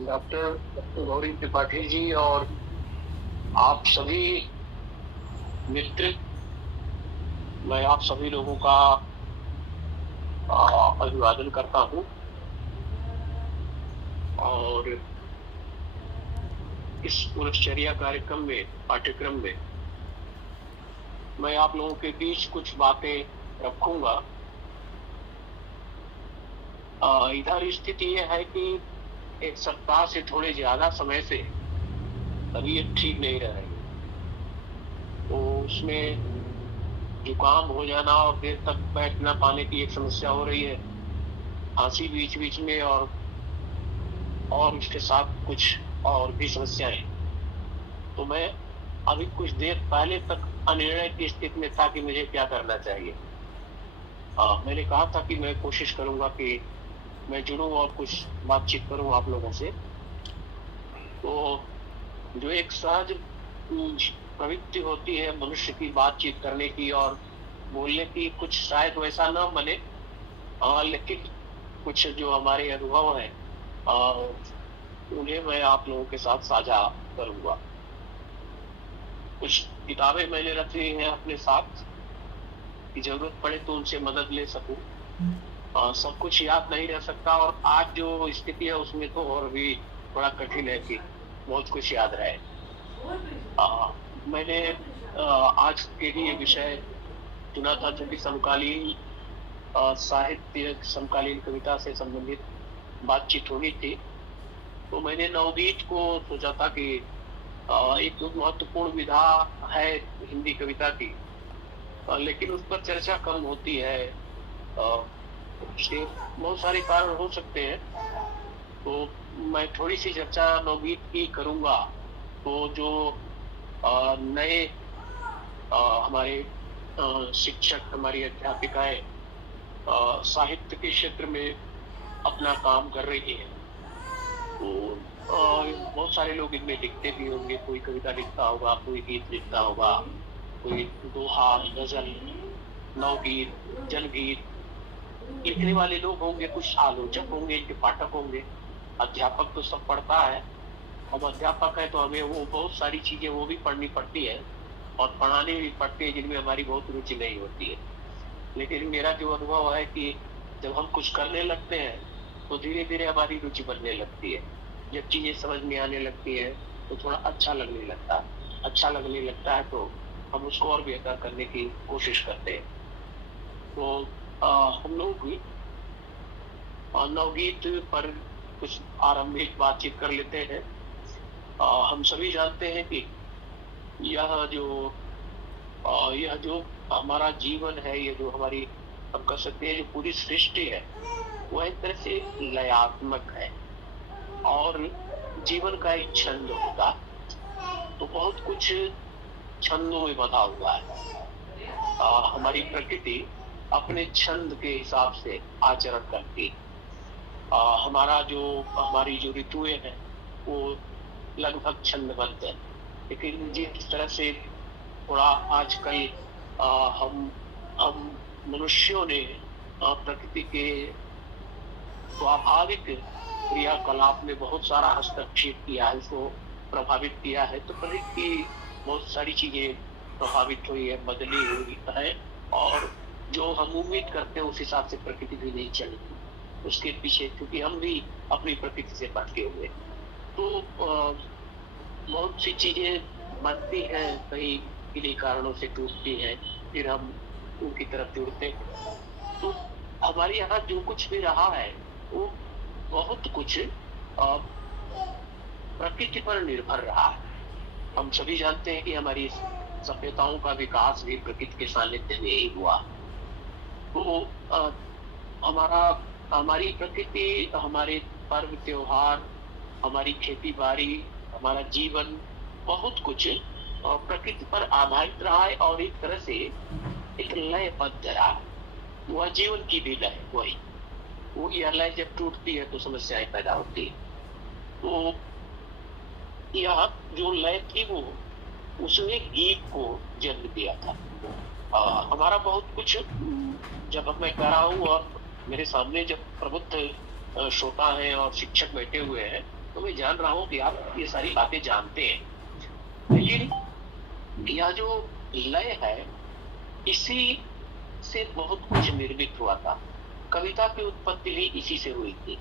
Doctor Gauri Tripathi ji और आप सभी मित्र, मैं आप सभी लोगों का अभिवादन करता हूँ और इस पुनश्चर्या कार्यक्रम में पाठ्यक्रम में मैं आप लोगों के बीच कुछ बातें रखूंगा। इधर स्थिति यह है कि एक सप्ताह से थोड़े ज्यादा समय से तबीयत ठीक नहीं रह रही, तो उसमें जुकाम हो जाना और देर तक बैठ न पाने की एक समस्या हो रही है, खांसी बीच बीच में और उसके साथ कुछ और भी समस्याएं। तो मैं अभी कुछ देर पहले तक अनिर्णय की स्थिति में था कि मुझे क्या करना चाहिए। मैंने कहा था कि मैं कोशिश करूंगा कि मैं जुड़ूं और कुछ बातचीत करूं आप लोगों से। तो जो एक सहज प्रवृत्ति होती है मनुष्य की बातचीत करने की और बोलने की, कुछ शायद वैसा न बने, लेकिन कुछ जो हमारे अनुभव है उन्हें मैं आप लोगों के साथ साझा करूंगा। कुछ किताबें मैंने रखी हैं अपने साथ कि जरूरत पड़े तो उनसे मदद ले सकूं। सब कुछ याद नहीं रह सकता और आज जो स्थिति है उसमें तो और भी बड़ा कठिन है कि बहुत कुछ याद रहे। मैंने आज के लिए विषय चुना था जो कि समकालीन साहित्य, समकालीन कविता से संबंधित बातचीत होनी थी। तो मैंने नवगीत को सोचा था कि एक महत्वपूर्ण विधा है हिंदी कविता की, लेकिन उस पर चर्चा कम होती है। बहुत सारे कारण हो सकते हैं, तो मैं थोड़ी सी चर्चा नवगीत की करूंगा। तो जो नए हमारे शिक्षक, हमारी अध्यापिकाएं साहित्य के क्षेत्र में अपना काम कर रही है, तो बहुत सारे लोग इनमें लिखते भी होंगे। कोई कविता लिखता होगा, कोई गीत लिखता होगा, कोई दोहा, गजल, नवगीत, जनगीत लिखने वाले लोग होंगे, कुछ आलोचक होंगे, इनके पाठक होंगे। अध्यापक तो सब पढ़ता है, हम अध्यापक है तो हमें वो बहुत सारी चीजें वो भी पढ़नी पड़ती है और पढ़ाने भी पड़ती है जिनमें हमारी बहुत रुचि नहीं होती है। लेकिन मेरा जो अनुभव है कि जब हम कुछ करने लगते हैं तो धीरे धीरे हमारी रुचि बनने लगती है। जब चीजें समझ में आने लगती है तो थोड़ा अच्छा लगने लगता है तो हम उसको और बेहतर करने की कोशिश करते हैं। तो हम लोग नवगीत पर कुछ आरंभिक बातचीत कर लेते हैं। हम सभी जानते हैं कि यह जो हमारा जीवन है, ये जो हमारी, हम कह सकते हैं जो पूरी सृष्टि है, वह एक तरह से लयात्मक है और जीवन का एक छंद होता है। तो बहुत कुछ छंदों में बंधा हुआ है। हमारी प्रकृति अपने छंद के हिसाब से आचरण करती है। हमारी जो ऋतुएं हैं वो लगभग छंदबद्ध है। लेकिन जिस तरह से थोड़ा आजकल हम मनुष्यों ने प्रकृति के स्वाभाविक क्रियाकलाप में बहुत सारा हस्तक्षेप किया है, उसको प्रभावित किया है, तो प्रकृति की बहुत सारी चीजें प्रभावित हुई है, बदली हुई है और जो हम उम्मीद करते हैं उस हिसाब से प्रकृति भी नहीं चलेगी उसके पीछे, क्योंकि हम भी अपनी प्रकृति से भटके हुए। तो बहुत सी चीजें बनती हैं, कई किन्हीं कारणों से टूटती हैं, फिर हम उनकी तरफ जुड़ते हैं। तो हमारे यहाँ जो कुछ भी रहा है वो बहुत कुछ प्रकृति पर निर्भर रहा है। हम सभी जानते हैं कि हमारी सभ्यताओं का विकास भी प्रकृति के सानिध्य में ही हुआ। तो हमारी प्रकृति, हमारे पर्व त्योहार, हमारी खेती बाड़ी, हमारा जीवन, बहुत कुछ प्रकृति पर आधारित रहा है और एक तरह से एक लयबद्ध रहा है। वह जीवन की भी लय वही, वो यह लय जब टूटती है तो समस्याएं पैदा होती है। तो यह जो लय थी वो उसने गीत को जन्म दिया था। हमारा बहुत कुछ, जब मैं कह रहा हूँ और मेरे सामने जब प्रबुद्ध श्रोता हैं और शिक्षक बैठे हुए हैं, तो मैं जान रहा हूँ कि आप ये सारी बातें जानते हैं। लेकिन यह जो लय है, इसी से बहुत कुछ निर्मित हुआ था। कविता की उत्पत्ति भी इसी से हुई थी।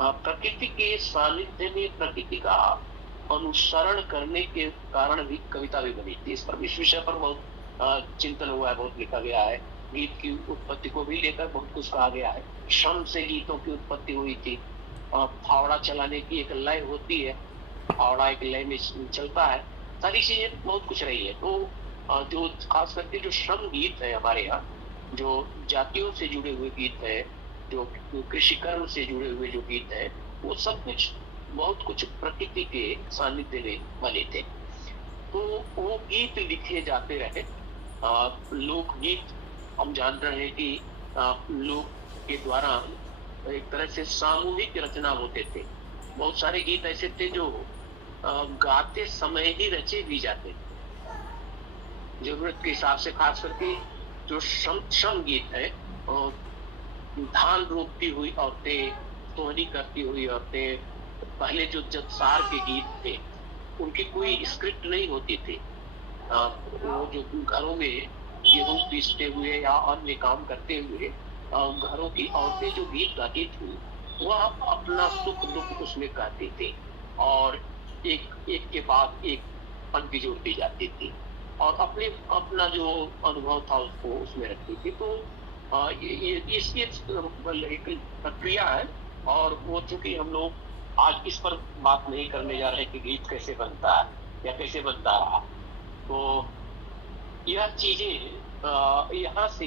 प्रकृति के सानिध्य में प्रकृति का अनुसरण करने के कारण भी कविता भी बनी थी। इस विषय पर बहुत चिंतन हुआ है, बहुत लिखा गया है। गीत की उत्पत्ति को भी लेकर बहुत कुछ कहा गया है। श्रम से गीतों की उत्पत्ति हुई थी। फावड़ा चलाने की एक लय होती है, फावड़ा एक लय में चलता है। सारी चीजें बहुत कुछ रही है। तो जो खास करके जो श्रम गीत है हमारे यहाँ, जो जातियों से जुड़े हुए गीत है, जो कृषि कर्म से जुड़े हुए जो गीत है, वो सब कुछ बहुत कुछ प्रकृति के सानिध्य में बने थे। तो वो गीत लिखे जाते रहे। लोकगीत हम जान रहे हैं कि लोक के द्वारा एक तरह से सामूहिक रचना होते थे। बहुत सारे गीत ऐसे थे जो गाते समय ही रचे भी जाते थे, जरूरत के हिसाब से। खास करके जो श्रम गीत है, धान रोपती हुई औरतें, सोहनी करती हुई औरतें, पहले जो जत्सार के गीत थे, उनकी कोई स्क्रिप्ट नहीं होती थी। वो जो घरों में गेहूं पीसते हुए या अन्य काम करते हुए घरों की औरतें जो गीत गाती थी, वह अपना सुख दुख उसमें गाती थी और एक के बाद एक पंक्ति जोड़ती जाती थी और अपना जो अनुभव था उसको उसमें रखती थी। तो ये एक प्रक्रिया है। और वो चूंकि हम लोग आज इस पर बात नहीं करने जा रहे कि गीत कैसे बनता है या कैसे बनता रहा, तो यह चीजें यहाँ से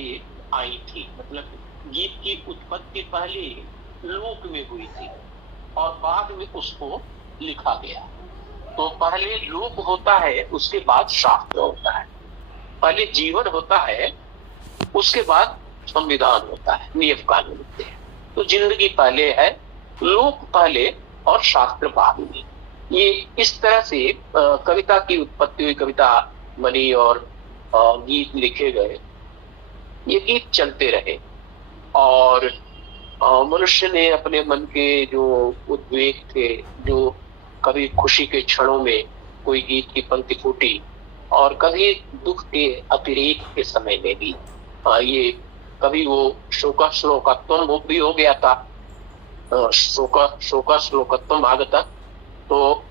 आई थी। मतलब गीत की उत्पत्ति पहले लोक में हुई थी और बाद में उसको लिखा गया। तो पहले लोक होता है, उसके बाद शास्त्र होता है। पहले जीवन होता है, उसके बाद संविधान होता है, नियम कानून होते हैं। तो जिंदगी पहले है, लोक पहले और शास्त्र बाद में। ये इस तरह से कविता की उत्पत्ति हुई, कविता बनी और गीत लिखे गए। ये गीत चलते रहे और मनुष्य ने अपने मन के जो उद्वेग थे, जो कभी खुशी के क्षणों में कोई गीत की पंक्ति फूटी और कभी दुख के अतिरेक के समय में भी ये कभी वो शोकश्लोकत्वम भी हो गया था। शोकश्लोकत्वम आगता, तो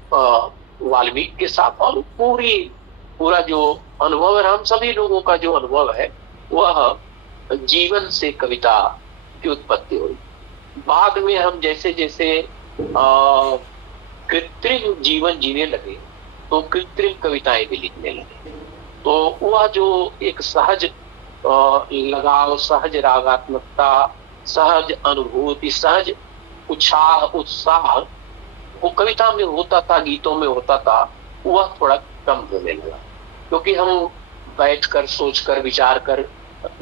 वाल्मीकि के साथ और पूरा जो अनुभव है, हम सभी लोगों का जो अनुभव है, वह जीवन से कविता की उत्पत्ति हुई। बाद में हम जैसे जैसे कृत्रिम जीवन जीने लगे तो कृत्रिम कविताएं भी लिखने लगे। तो वह जो एक सहज लगाव, सहज रागात्मकता, सहज अनुभूति, सहज उत्साह वो कविता में होता था, गीतों में होता था, वह थोड़ा कम होने लगा। क्योंकि हम बैठकर सोचकर विचार कर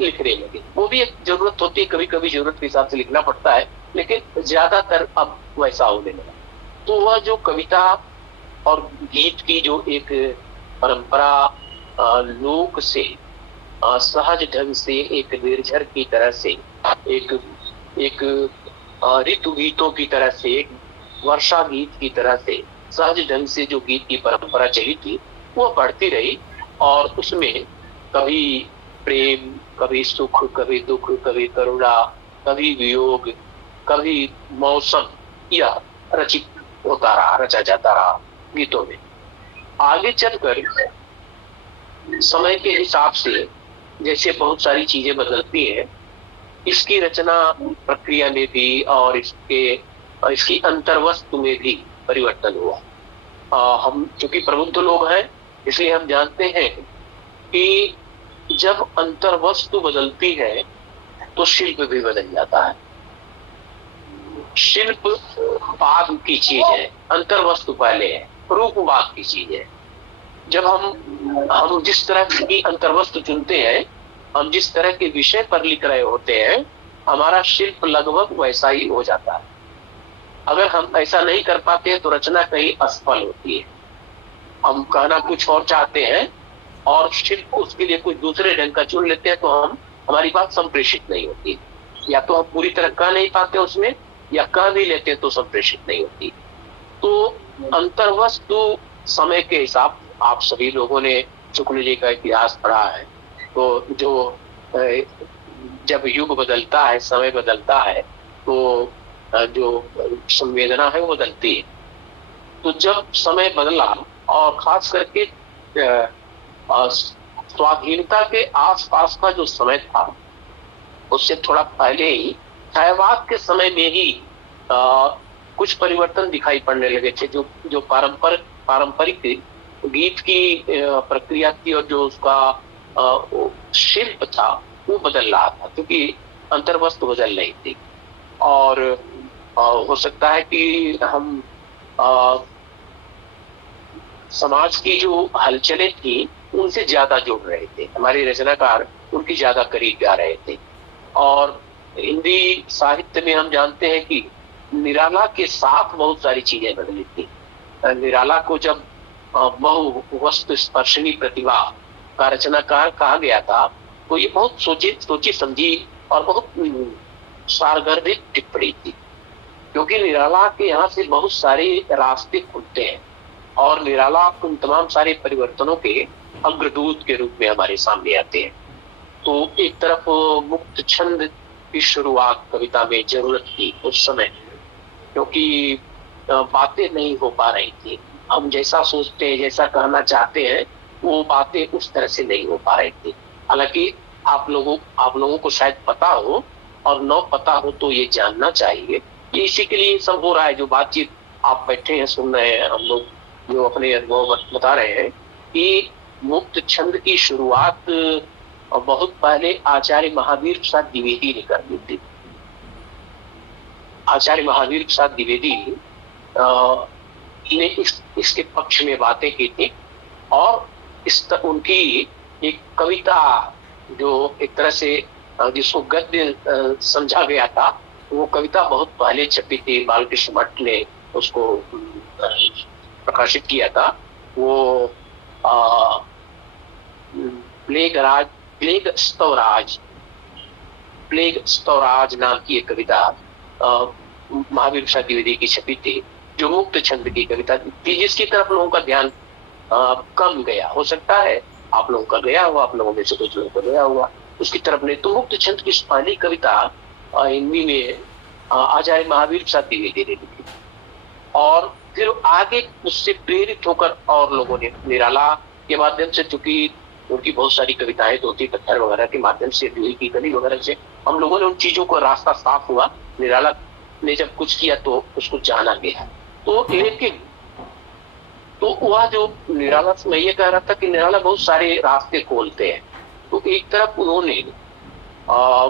लिखने लगे। वो भी एक जरूरत होती है, कभी कभी जरूरत के हिसाब से लिखना पड़ता है, लेकिन ज्यादातर अब वैसा होने लगा। तो वह जो कविता और गीत की जो एक परंपरा लोक से सहज ढंग से, एक निर्झर की तरह से, एक ऋतु गीतों की तरह से, एक वर्षा गीत की तरह से सहज ढंग से जो गीत की परंपरा चली थी, वो बढ़ती रही। और उसमें कभी प्रेम, कभी सुख, कभी दुख, कभी करुणा, कभी वियोग, कभी मौसम, यह रचित होता रहा, रचा जाता रहा गीतों में। आगे चलकर समय के हिसाब से जैसे बहुत सारी चीजें बदलती हैं, इसकी रचना प्रक्रिया में भी और इसकी अंतर्वस्तु में भी परिवर्तन हुआ। हम चूंकि प्रबुद्ध लोग हैं, इसलिए हम जानते हैं कि जब अंतर्वस्तु बदलती है तो शिल्प भी बदल जाता है। शिल्प बाद की चीज है, अंतर्वस्तु पहले है, रूप बाद की चीज है। जब हम जिस तरह की अंतर्वस्तु चुनते हैं, हम जिस तरह के विषय पर लिख रहे होते हैं, हमारा शिल्प लगभग वैसा ही हो जाता है। अगर हम ऐसा नहीं कर पाते हैं तो रचना कहीं असफल होती है। हम कहना कुछ और चाहते हैं और शिल्प उसके लिए कुछ दूसरे ढंग का चुन लेते हैं, तो हमारी बात संप्रेषित नहीं होती। या तो हम पूरी तरह कह नहीं पाते उसमें, या कह भी लेते हैं तो संप्रेषित नहीं होती। तो अंतर्वस्तु समय के हिसाब, आप सभी लोगों ने शुक्ल जी का इतिहास पढ़ा है, तो जो जब युग बदलता है, समय बदलता है, तो जो संवेदना है वो बदलती है। तो जब समय बदला और खास करके स्वाधीनता के आसपास का जो समय था, उससे थोड़ा पहले ही छायावाद के समय में ही कुछ परिवर्तन दिखाई पड़ने लगे थे। जो पारंपरिक गीत की प्रक्रिया थी और जो उसका शिल्प था वो बदल रहा था, क्योंकि अंतर्वस्तु बदल रही थी। और हो सकता है कि हम समाज की जो हलचलें थी उनसे ज्यादा जुड़ रहे थे, हमारे रचनाकार उनकी ज्यादा करीब जा रहे थे। और हिंदी साहित्य में हम जानते हैं कि निराला के साथ बहुत सारी चीजें बदली थी। निराला को जब बहु वस्तु स्पर्शनी प्रतिभा का रचनाकार कहा गया था, तो ये बहुत सोची समझी और बहुत सारगर्भित टिप्पणी थी, क्योंकि निराला के यहाँ से बहुत सारे रास्ते खुलते हैं और निराला उन तमाम सारे परिवर्तनों के अग्रदूत के रूप में हमारे सामने आते हैं। तो एक तरफ मुक्त छंद की शुरुआत कविता में जरूरत थी उस समय, क्योंकि बातें नहीं हो पा रही थी। हम जैसा सोचते हैं, जैसा कहना चाहते हैं, वो बातें उस तरह से नहीं हो पा रही थी। हालांकि आप लोगों को शायद पता हो, और न पता हो तो ये जानना चाहिए कि इसी के लिए सब हो रहा है। जो बातचीत आप बैठे हैं सुन रहे हैं, हम लोग जो अपने अनुभव बता रहे हैं, कि मुक्त छंद की शुरुआत बहुत पहले आचार्य महावीर प्रसाद द्विवेदी ने कर दी थी। आचार्य महावीर प्रसाद द्विवेदी ने इसके पक्ष में बातें की थी, और उनकी एक कविता जो एक तरह से जिसको गद्य समझा गया था, वो कविता बहुत पहले छपी थी। बालकृष्ण भट्ट ने उसको प्रकाशित किया था। वो प्लेग स्तवराज नाम की एक कविता महावीर प्रसाद द्विवेदी की छपी थी, जो मुक्त छंद की कविता थी, जिसकी तरफ लोगों का ध्यान कम गया। हो सकता है आप लोगों का गया हुआ, आप लोगों में से कुछ लोगों का गया हुआ उसकी तरफ नहीं। तो मुक्त छंद की पहली कविता हिंदी में आचार्य महावीर प्रसाद द्विवेदी ने लिखी, और फिर आगे उससे प्रेरित होकर और लोगों ने निराला के माध्यम से, चूंकि उनकी बहुत सारी कविताएं धोती पत्थर वगैरह के माध्यम से, दिल की गली वगैरह से हम लोगों ने उन चीजों को रास्ता साफ हुआ। निराला ने जब कुछ किया तो उसको जाना गया। तो लेकिन तो वह जो निराला, मैं ये कह रहा था कि निराला बहुत सारे रास्ते खोलते हैं। तो एक तरफ उन्होंने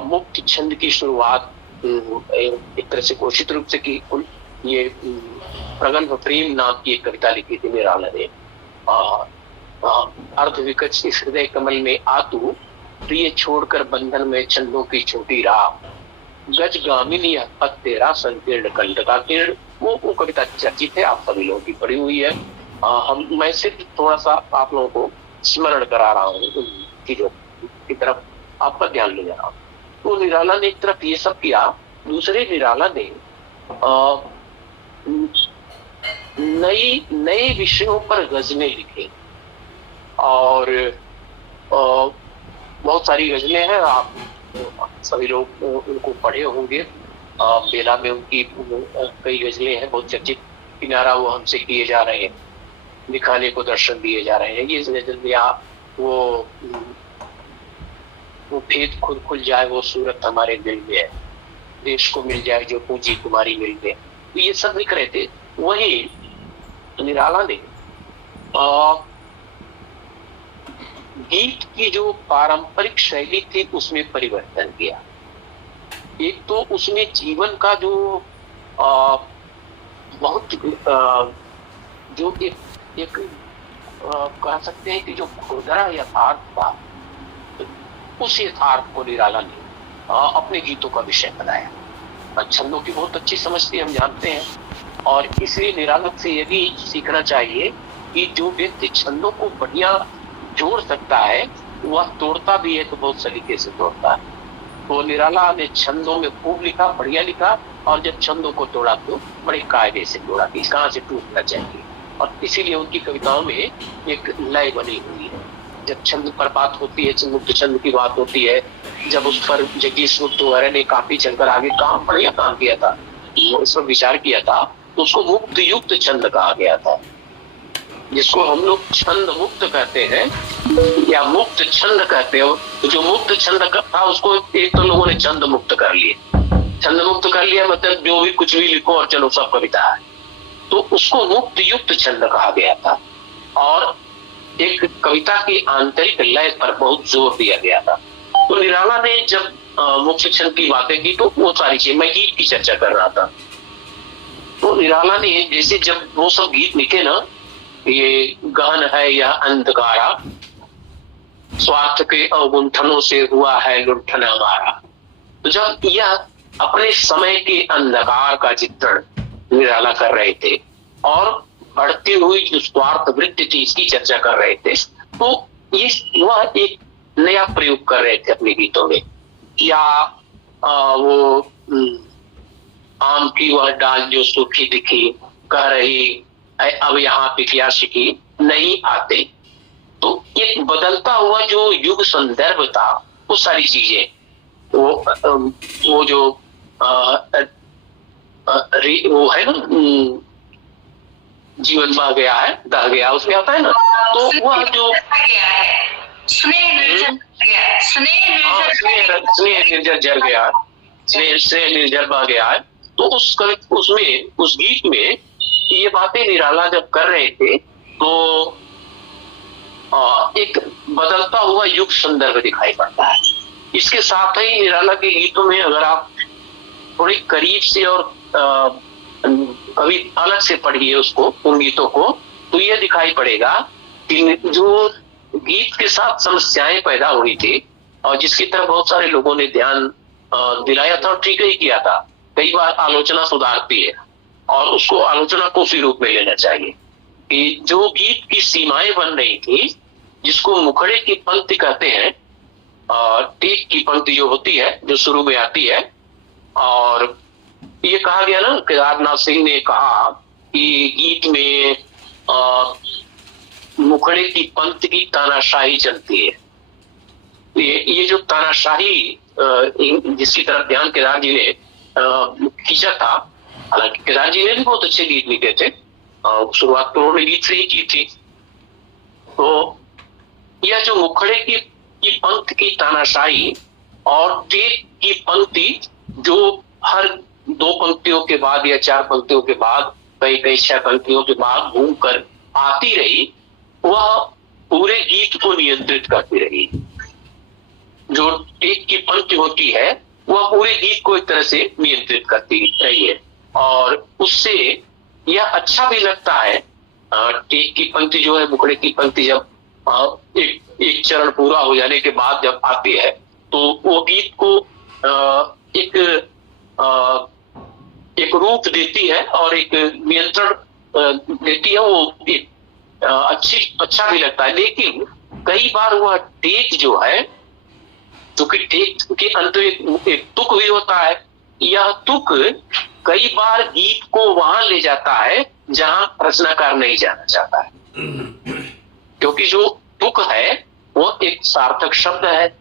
मुक्त छंद की शुरुआत एक तरह से घोषित रूप से की। ये प्रगल्भ प्रेम नाम की एक कविता लिखी थी निराला ने। अर्ध विकसित हृदय कमल में आतु, प्रिय छोड़कर बंधन में छंदों की छोटी राह, गज गामिनी पद तेरा संकीर्ण कंठ का किरण। वो कविता चर्चित है, आप सभी लोगों की पढ़ी हुई है। मैं सिर्फ थोड़ा सा आप लोगों को स्मरण करा रहा हूँ चीजों की तरफ आपका ध्यान ले जा रहा हूँ। तो निराला ने एक तरफ ये सब किया, दूसरे निराला ने नए विषयों पर गजलें लिखी, और बहुत सारी गजलें हैं, आप सभी लोग उनको पढ़े होंगे। बेला में उनकी कई गजलें हैं बहुत चर्चित। किनारा वो हमसे किए जा रहे हैं, दिखाने को दर्शन दिए जा रहे हैं, ये गजल या वो भेद खुद खुल जाए वो सूरत हमारे दिल में है, देश को मिल जाए जो पूंजी तुम्हारी मिल गए। तो ये सब लिख रहे थे। वही निराला ने गीत की जो पारंपरिक शैली थी उसमें परिवर्तन किया। एक तो उसने जीवन का जो बहुत जो एक कह सकते हैं कि जो खुरदरा यथार्थ था, उस यथार्थ को निराला ने अपने गीतों का विषय बनाया। छंदों की बहुत अच्छी समझ थी, हम जानते हैं, और इसलिए निराला से ये भी सीखना चाहिए कि जो व्यक्ति छंदों को बढ़िया जोड़ सकता है वह तोड़ता भी है तो बहुत सलीके से तोड़ता है। तो निराला ने छंदों में खूब लिखा, बढ़िया लिखा, और जब छंदों को तोड़ा तो बड़े कायदे से तोड़ा कि कहाँ से टूटना चाहिए। और इसीलिए उनकी कविताओं में एक लय बनी हुई है। जब छंद पर बात होती है, मुक्त छंद की बात होती है, जब उस पर जगदीश मुक्त वगैरह ने काफी चलकर आगे काम बढ़िया काम किया था, इस पर विचार किया था, तो उसको मुक्त युक्त छंद कहा गया था, जिसको हम लोग छंद मुक्त कहते हैं या मुक्त छंद कहते हो। तो जो मुक्त छंद था उसको एक तो लोगों ने छंद मुक्त कर लिया। छंद मुक्त कर लिया मतलब जो भी कुछ भी लिखो और चलो सब कविता है, तो उसको मुक्त युक्त छंद कहा गया था। और एक कविता की आंतरिक लय पर बहुत जोर दिया गया था। तो निराला ने जब मुक्त छंद की बातें की तो वो सारी चीजें, मैं गीत की चर्चा कर रहा था, तो निराला ने जैसे जब वो सब गीत लिखे ना, ये गहन है यह अंधकारा, स्वार्थ के अवगुंठनों से हुआ है लुंठन हमारा। तो जब यह अपने समय के अंधकार का चित्रण निराला कर रहे थे और बढ़ती हुई जो स्वार्थ वृत्ति थी इसकी चर्चा कर रहे थे, तो ये वह एक नया प्रयोग कर रहे थे अपने गीतों में। या वो आम की वह डाल जो सूखी दिखी, कह रही अब यहाँ पिकिया शिकी नहीं आते। तो एक बदलता हुआ जो युग संदर्भ था, वो सारी चीजें, वो जो वो है ना, जीवन बह गया है दह गया, उसमें आता है ना, तो वह जो स्नेह निर्जर जर गया, स्नेह निर्जर बह गया है। तो उसमें उस गीत में ये बातें निराला जब कर रहे थे तो एक बदलता हुआ युग संदर्भ दिखाई पड़ता है। इसके साथ ही निराला के गीतों में अगर आप थोड़ी करीब से और कभी अलग से पढ़िए उसको, उन गीतों को, तो यह दिखाई पड़ेगा कि जो गीत के साथ समस्याएं पैदा हुई थी और जिसकी तरफ बहुत सारे लोगों ने ध्यान दिलाया था और ठीक ही किया था। कई बार आलोचना सुधारती है और उसको आलोचना को उसी रूप में लेना चाहिए कि जो गीत की सीमाएं बन रही थी, जिसको मुखड़े की पंक्ति कहते हैं, टेक की पंक्ति जो होती है जो शुरू में आती है, और ये कहा गया ना, केदारनाथ सिंह ने कहा कि गीत में मुखड़े की पंक्ति की तानाशाही चलती है। ये जो तानाशाही जिसकी तरफ ध्यान केदार जी ने खींचा था, हालांकि केदार जी ने भी बहुत अच्छे गीत लिखे थे, शुरुआत तो उन्होंने गीत से ही की थी। तो यह जो मुखड़े की पंक्ति की तानाशाही और टेक की पंक्ति जो हर 2 पंक्तियों के बाद या 4 पंक्तियों के बाद, कई 6 पंक्तियों के बाद घूम कर आती रही, वह पूरे गीत को नियंत्रित करती रही। जो टेक की पंक्ति होती है वह पूरे गीत को एक तरह से नियंत्रित करती रही है और उससे यह अच्छा भी लगता है। टेक की पंक्ति जो है, मुखड़े की पंक्ति जब एक चरण पूरा हो जाने के बाद जब आती है तो वो गीत को एक रूप देती है और एक नियंत्रण देती है। वो एक अच्छा भी लगता है। लेकिन कई बार वह टेक जो है, क्योंकि टेक के अंत में एक तुक भी होता है, यह तुक कई बार गीत को वहां ले जाता है जहां रचनाकार नहीं जाना चाहता है, क्योंकि जो तुक है वो एक सार्थक शब्द है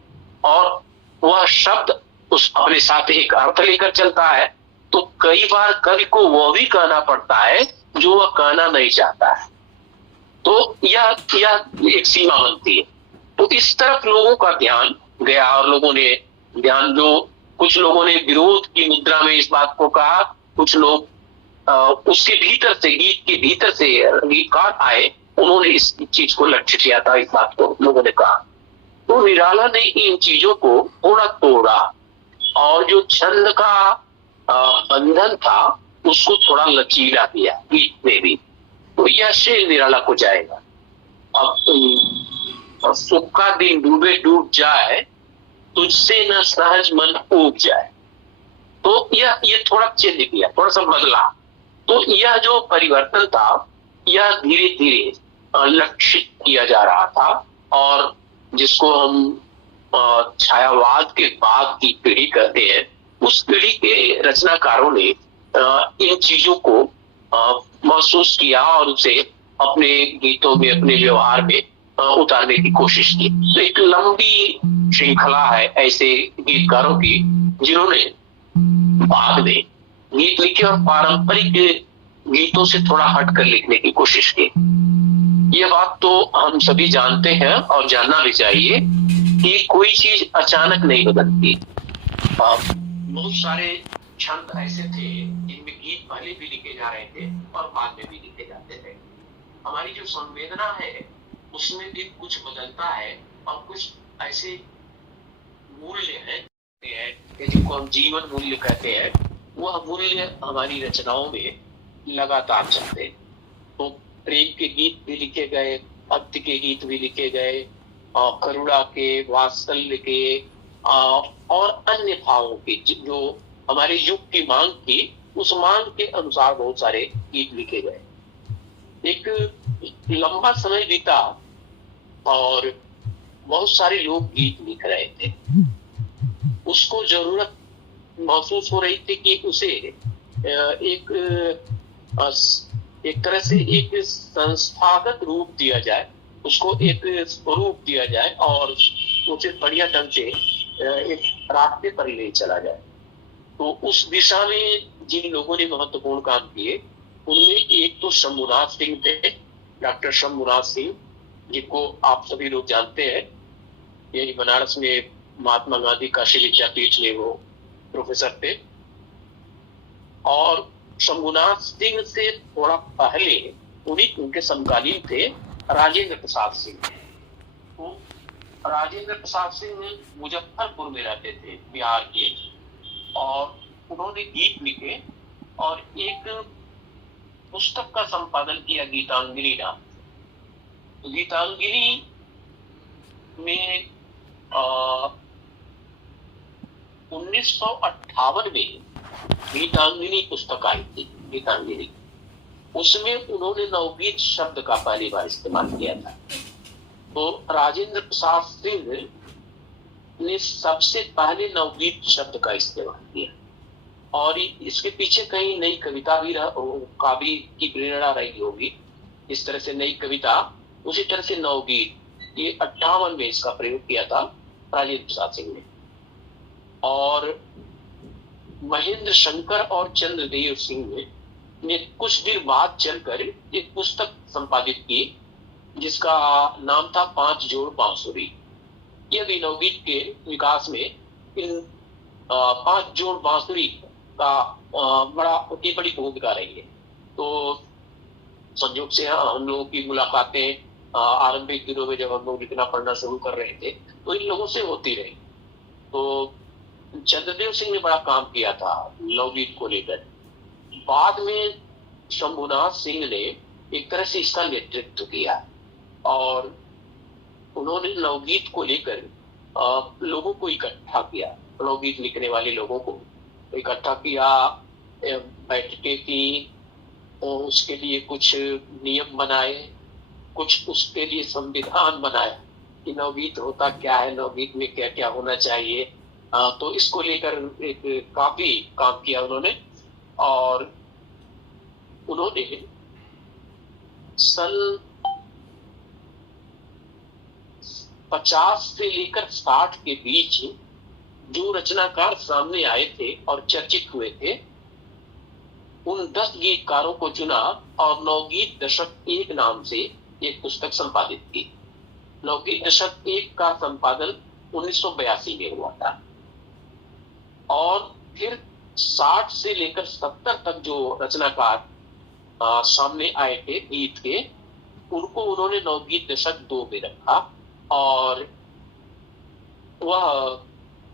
और वह शब्द उस अपने साथ एक अर्थ लेकर चलता है। तो कई बार कवि को वह भी कहना पड़ता है जो वह कहना नहीं चाहता है। तो यह एक सीमा बनती है। तो इस तरफ लोगों का ध्यान गया और लोगों ने ध्यान, जो कुछ लोगों ने विरोध की मुद्रा में इस बात को कहा, कुछ लोग उसके भीतर से, गीत के भीतर से गीतकार आए, उन्होंने इस चीज को लक्ष्य किया था, इस बात को लोगों ने कहा। तो निराला ने इन चीजों को थोड़ा तोड़ा और जो छंद का बंधन था उसको थोड़ा लचीला दिया गीत में भी। तो यह शेर निराला को जाएगा। अब सुख का दिन डूबे डूब जाए, तुझसे न सहज मन ऊब जाए। तो ये थोड़ा चेंज किया, थोड़ा सा बदला। तो यह जो परिवर्तन था यह धीरे धीरे लक्षित किया जा रहा था और जिसको हम छायावाद के बाद की पीढ़ी कहते हैं, उस पीढ़ी के रचनाकारों ने इन चीजों को महसूस किया और उसे अपने गीतों में, अपने व्यवहार में उतारने की कोशिश की। तो एक लंबी श्रृंखला है ऐसे गीतकारों की जिन्होंने बाद में गीत लिखे और पारंपरिक गीतों से थोड़ा हटकर लिखने की कोशिश की। ये बात तो हम सभी जानते हैं और जानना भी चाहिए कि कोई चीज अचानक नहीं बदलती। बहुत सारे छंद ऐसे थे जिनमें गीत पहले भी लिखे जा रहे थे और बाद में भी लिखे जाते थे। हमारी जो संवेदना है उसमें भी कुछ बदलता है और कुछ ऐसे मूल्य हैं जिनको हम जीवन मूल्य कहते हैं, वह मूल्य हमारी रचनाओं में लगातार चलते हैं। तो प्रेम के गीत भी लिखे गए, भक्ति के गीत भी लिखे गए, करुणा के, वात्सल्य के और अन्य भावों के, जो हमारे युग की मांग थी, उस मांग के अनुसार बहुत सारे गीत लिखे गए। एक लंबा समय बीता और बहुत सारे लोग गीत लिख रहे थे। उसको जरूरत महसूस हो रही थी कि उसे एक तरह से एक संस्थागत रूप दिया जाए, उसको एक स्वरूप दिया जाए और उसे बढ़िया ढंग से एक रास्ते पर ले चला जाए। तो उस दिशा में जिन लोगों ने महत्वपूर्ण काम किए उनमें एक तो शंभुनाथ सिंह थे, डॉक्टर शंभुनाथ सिंह, जिनको आप सभी लोग जानते हैं। यही बनारस में महात्मा गांधी काशी विद्यापीठ में वो प्रोफेसर थे। और शंभुनाथ सिंह से थोड़ा पहले उनके समकालीन थे राजेंद्र प्रसाद सिंह। तो राजेंद्र प्रसाद सिंह मुजफ्फरपुर में रहते थे, बिहार के, और उन्होंने गीत लिखे और एक पुस्तक का संपादन किया गीतांजलि नाम। तो गीतांजलि में 1958 में गीतांजलि पुस्तक आई थी, गीतांजलि। उसमें उन्होंने नवगीत शब्द का पहली बार इस्तेमाल किया था। तो राजेंद्र प्रसाद सिंह ने सबसे पहले नवगीत शब्द का इस्तेमाल किया और इसके पीछे कहीं नई कविता भी काव्य की प्रेरणा रही होगी। इस तरह से नई कविता, उसी तरह से नवगीत, ये 58 में इसका प्रयोग किया था राजेंद्र प्रसाद सिंह ने। और महेंद्र शंकर और चंद्रदेव सिंह ने कुछ देर बाद चलकर एक पुस्तक संपादित की जिसका नाम था 5 जोड़ बांसुरी। यह भी नवगीत के विकास में इन 5 जोड़ बांसुरी का बड़ी भूमिका रही है। तो संयोग से हम लोगों की मुलाकातें आरंभिक दिनों में जब हम लोग लिखना पढ़ना शुरू कर रहे थे तो इन लोगों से होती रही। तो चंद्रदेव सिंह ने बड़ा काम किया था नवगीत को लेकर। बाद में शंभुनाथ सिंह ने एक तरह से इसका नेतृत्व किया और उन्होंने नवगीत को लेकर लोगों को इकट्ठा किया, नवगीत लिखने वाले लोगों को इकट्ठा किया, बैठकें की, उसके लिए कुछ नियम बनाए, कुछ उसके लिए संविधान बनाया कि नवगीत होता क्या है, नवगीत में क्या क्या होना चाहिए। तो इसको लेकर एक काफी काम किया उन्होंने। और उन्होंने सन 50 से लेकर 60 के बीच जो रचनाकार सामने आए थे और चर्चित हुए थे, उन 10 गीतकारों को चुना और नवगीत दशक 1 नाम से एक पुस्तक संपादित की। नवगीत दशक 1 का संपादन 1982 में हुआ था। और फिर 60 से लेकर 70 तक जो रचनाकार सामने आए थे गीत के, उनको उन्होंने नवगीत दशक 2 में रखा और वह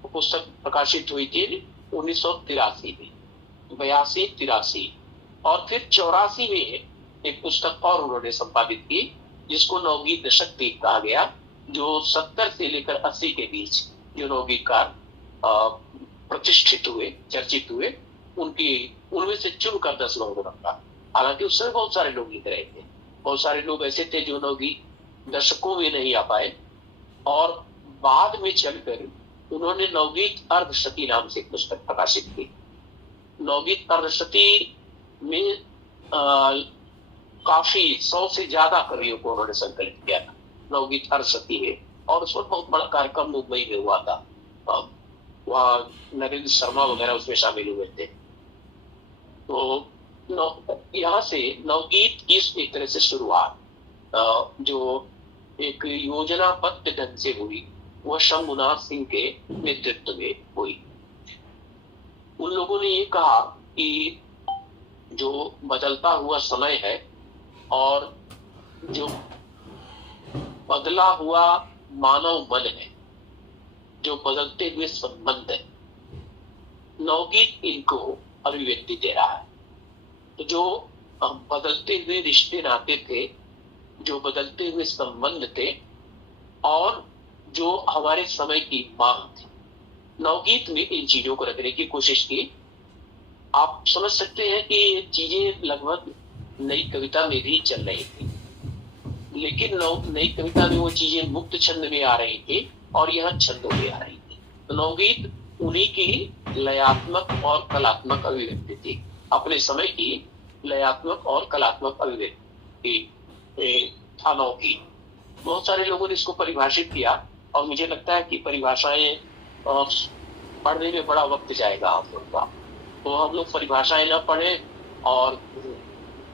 पुस्तक प्रकाशित हुई थी 1983 में, 82-83। और फिर 84 में एक पुस्तक और उन्होंने संपादित की जिसको नवगीत दशक 3 कहा गया, जो 70 से लेकर 80 के बीच जो नवगीतकार प्रतिष्ठित हुए, चर्चित हुए, उनमें से चुनकर 10 लोगों को रखा। हालांकि उस समय बहुत सारे लोग लिख रहे थे, बहुत सारे लोग ऐसे थे जो नवगीत दशकों में नहीं आ पाए। और बाद में चलकर उन्होंने नवगीत अर्धशती नाम से एक पुस्तक प्रकाशित की। नवगीत अर्धशती में काफी 100 से ज्यादा कवियों को उन्होंने संकलित किया था नवगीत अर्धशती में, और उस पर बहुत बड़ा कार्यक्रम मुंबई में हुआ था। वहाँ नरेंद्र शर्मा वगैरह उसमें शामिल हुए थे। तो यहाँ से नवगीत की एक तरह से शुरुआत जो एक योजनाबद्ध ढंग से हुई वह शंभुनाथ सिंह के नेतृत्व में हुई। उन लोगों ने ये कहा कि जो बदलता हुआ समय है और जो बदला हुआ मानव मन है, जो बदलते हुए संबंध है, नवगीत इनको अभिव्यक्ति दे रहा है। तो जो बदलते हुए रिश्ते नाते थे, जो बदलते हुए संबंध थे और जो हमारे समय की मांग थी, नवगीत में इन चीजों को रखने की कोशिश की। आप समझ सकते हैं कि ये चीजें लगभग नई कविता में भी चल रही थी, लेकिन नई कविता में वो चीजें मुक्त छंद में आ रही थी और यहाँ छंदों में आ रही थी। तो नवगीत उन्हीं की लयात्मक और कलात्मक अभिव्यक्ति थी, अपने समय की लयात्मक और कलात्मक अभिव्यक्ति था नवगीत। बहुत सारे लोगों ने इसको परिभाषित किया और मुझे लगता है कि परिभाषाएं पढ़ने में बड़ा वक्त जाएगा आप लोग का, तो हम लोग परिभाषाएं ना पढ़े और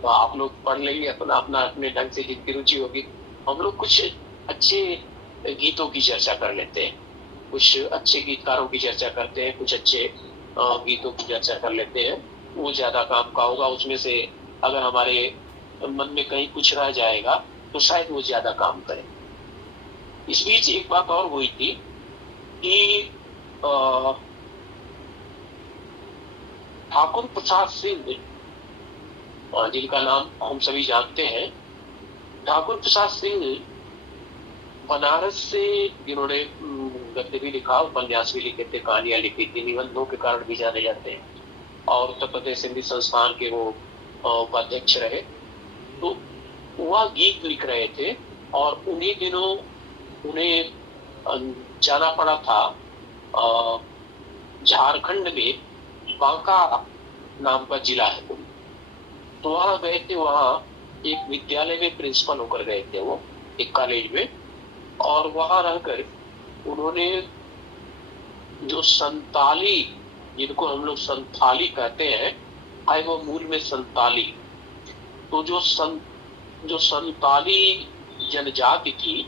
आप लोग पढ़ लेंगे अपना अपना अपने ढंग से जिनकी रुचि होगी। हम लोग कुछ अच्छे गीतों की चर्चा कर लेते हैं, कुछ अच्छे गीतकारों की चर्चा करते हैं, कुछ अच्छे गीतों की चर्चा कर लेते हैं, वो ज्यादा काम का होगा। उसमें से अगर हमारे मन में कहीं कुछ रह जाएगा तो शायद वो ज्यादा काम करे। इस बीच एक बात और हुई थी कि ठाकुर प्रसाद सिंह, जिनका नाम हम सभी जानते हैं, ठाकुर प्रसाद सिंह बनारस से, जिन्होंने गद्य भी लिखा, उपन्यास भी लिखे थे, कहानियां लिखी थी, निबंधों के कारण भी जाने जाते हैं, और उत्तर प्रदेश हिंदी संस्थान के वो उपाध्यक्ष रहे। तो वह गीत लिख रहे थे और उन्हीं दिनों उन्हें जाना पड़ा था झारखंड में बांका नाम का जिला है, तो वहां गए थे। वहां एक विद्यालय में प्रिंसिपल होकर गए थे वो, एक कॉलेज में, और वहां रहकर उन्होंने जो संताली, जिनको हम लोग संथाली कहते हैं, आए वो मूल में संताली, तो जो संताली जनजाति थी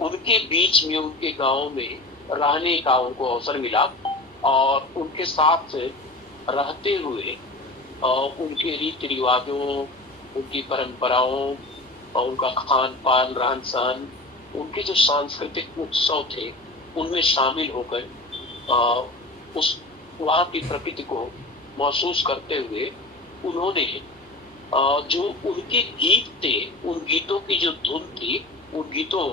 उनके बीच में, उनके गांव में रहने का उनको अवसर मिला और उनके साथ रहते हुए उनके रीति रिवाजों, उनकी परंपराओं और उनका खान पान, रहन सहन, उनके जो सांस्कृतिक उत्सव थे उनमें शामिल होकर उस वहां की प्रकृति को महसूस करते हुए उन्होंने जो उनके गीत थे, उन गीतों की जो धुन थी, उन गीतों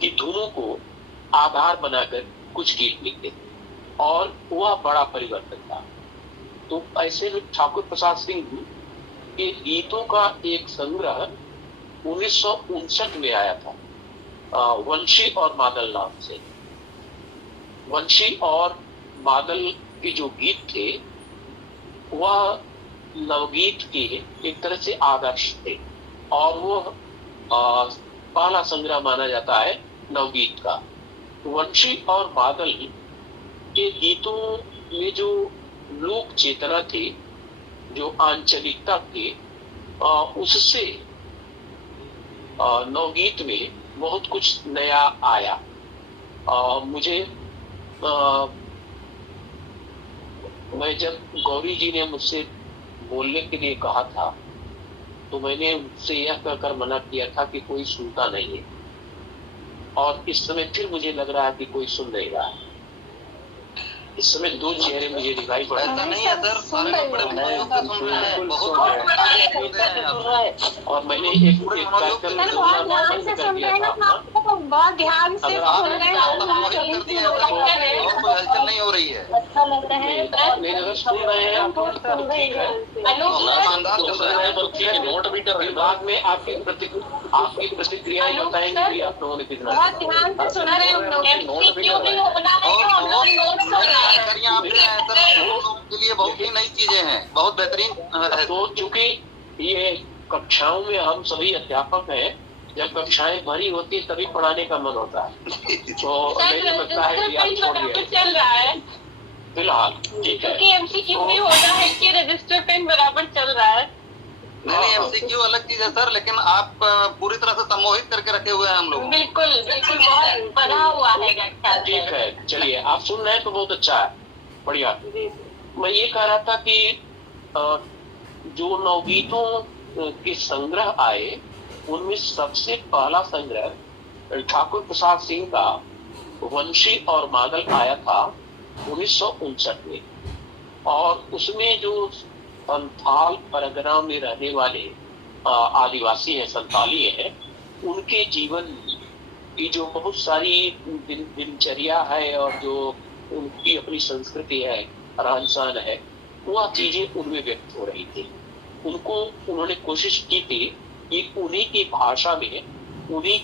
की धुनों को आधार बनाकर कुछ गीत लिखे और वह बड़ा परिवर्तन था। तो ऐसे में ठाकुर प्रसाद सिंह के गीतों का एक संग्रह 1959 में आया था, वंशी और मादल नाम से। वंशी और मादल के जो गीत थे वह नवगीत के एक तरह से आदर्श थे और वो पहला संग्रह माना जाता है नवगीत का। वंशी और बादल के गीतों में जो लोक चेतना थी, जो आंचलिकता थी, उससे नवगीत में बहुत कुछ नया आया। मुझे मैं जब गौरी जी ने मुझसे बोलने के लिए कहा था तो मैंने उससे यह कहकर मना किया था कि कोई सुनता नहीं है, और इस समय फिर मुझे लग रहा है कि कोई सुन नहीं रहा है। इस समय दो चेहरे मुझे दिखाई पड़ रहे हैं और मैंने एक कार्यक्रम बहुत ध्यान से अगर सुन रहे हैं, और कोई हलचल नहीं हो रही है। अच्छा लगता है। नहीं, अगर सुन रहे हैं आप तो ठीक है, नोट भी कर रहे फिर बाद में आपकी प्रतिक्रियाएं बताएंगे कि आप लोगों ने कितना बहुत ध्यान से सुन रहे हैं हम लोग। MCQ भी होना है और तो हम लोग नोट्स हो रहे हैं। जानकारियां आपने सर हम लोगों के लिए बहुत ही नई चीजें हैं, बहुत बेहतरीन है। तो चूंकि ये कक्षाओं में हम सभी अध्यापक हैं, जब कक्षाएं भरी होती है तभी पढ़ाने का मन होता है, तो नहीं लगता है कि आप छोड़िए चल रहा है फिलहाल, ठीक है। क्योंकि MCQ भी होना है कि रजिस्टर पेन बराबर चल रहा है। नहीं MCQ अलग चीज है सर, लेकिन आप पूरी तरह से सम्मोहित करके रखे हुए हैं हम लोग। बिल्कुल बिल्कुल, बहुत बढ़ा हुआ है। ठीक है, चलिए आप सुन रहे हैं तो बहुत अच्छा है, बढ़िया। मैं ये कह रहा था कि जो नवगीतों के संग्रह आए उनमें सबसे पहला संग्रह ठाकुर प्रसाद सिंह का वंशी और मादल आया था 1959 में, और उसमें जो संथाल परगना में रहने वाले आदिवासी हैं, संथाली हैं, उनके जीवन की जो बहुत सारी दिनचर्या है और जो उनकी अपनी संस्कृति है, रहन सहन है, वह चीजें उनमें व्यक्त हो रही थी। उन्होंने कोशिश की थी कि उन्हीं की भाषा में, उन्हीं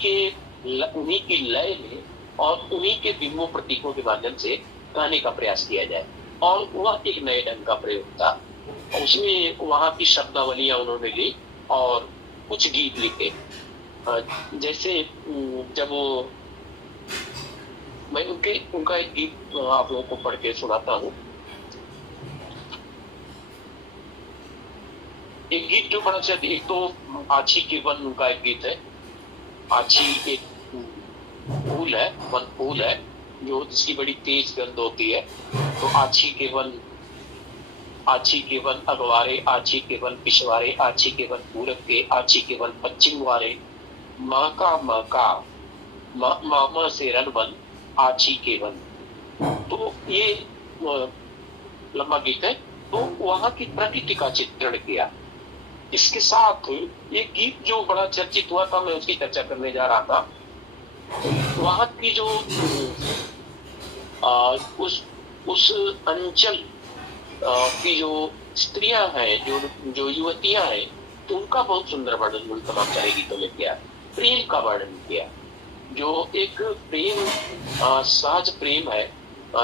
की लय में और उन्हीं के बिंबों प्रतीकों के माध्यम से गाने का प्रयास किया जाए, और वह एक नए ढंग का प्रयोग था। उसमें वहां की शब्दावलियां उन्होंने ली और कुछ गीत लिखे, जैसे जब वो, मैं उनका एक गीत आप लोगों को पढ़ के सुनाता हूँ। एक गीत जो बड़ा अच्छा, एक तो आछी के वन उनका एक गीत है। आछी एक फूल है, वन फूल है जो जिसकी बड़ी तेज गंध होती है। तो आछी के वन अगवारे, आछी के वन पिछवारे, आछी के वन पूरब के, आछी के वन पश्चिम वारे, महका मामा से रनवन आछी के वन। तो ये लंबा गीत है। तो वहां की प्रकृति का चित्रण किया। इसके साथ एक गीत जो बड़ा चर्चित हुआ था, मैं उसकी चर्चा करने जा रहा था। वहां की जो उस अंचल की जो स्त्रियां हैं, जो युवतियां हैं, तो उनका बहुत सुंदर वर्णन उन तमाम सारे गीतों में किया। प्रेम का वर्णन किया, जो एक प्रेम सहज प्रेम है,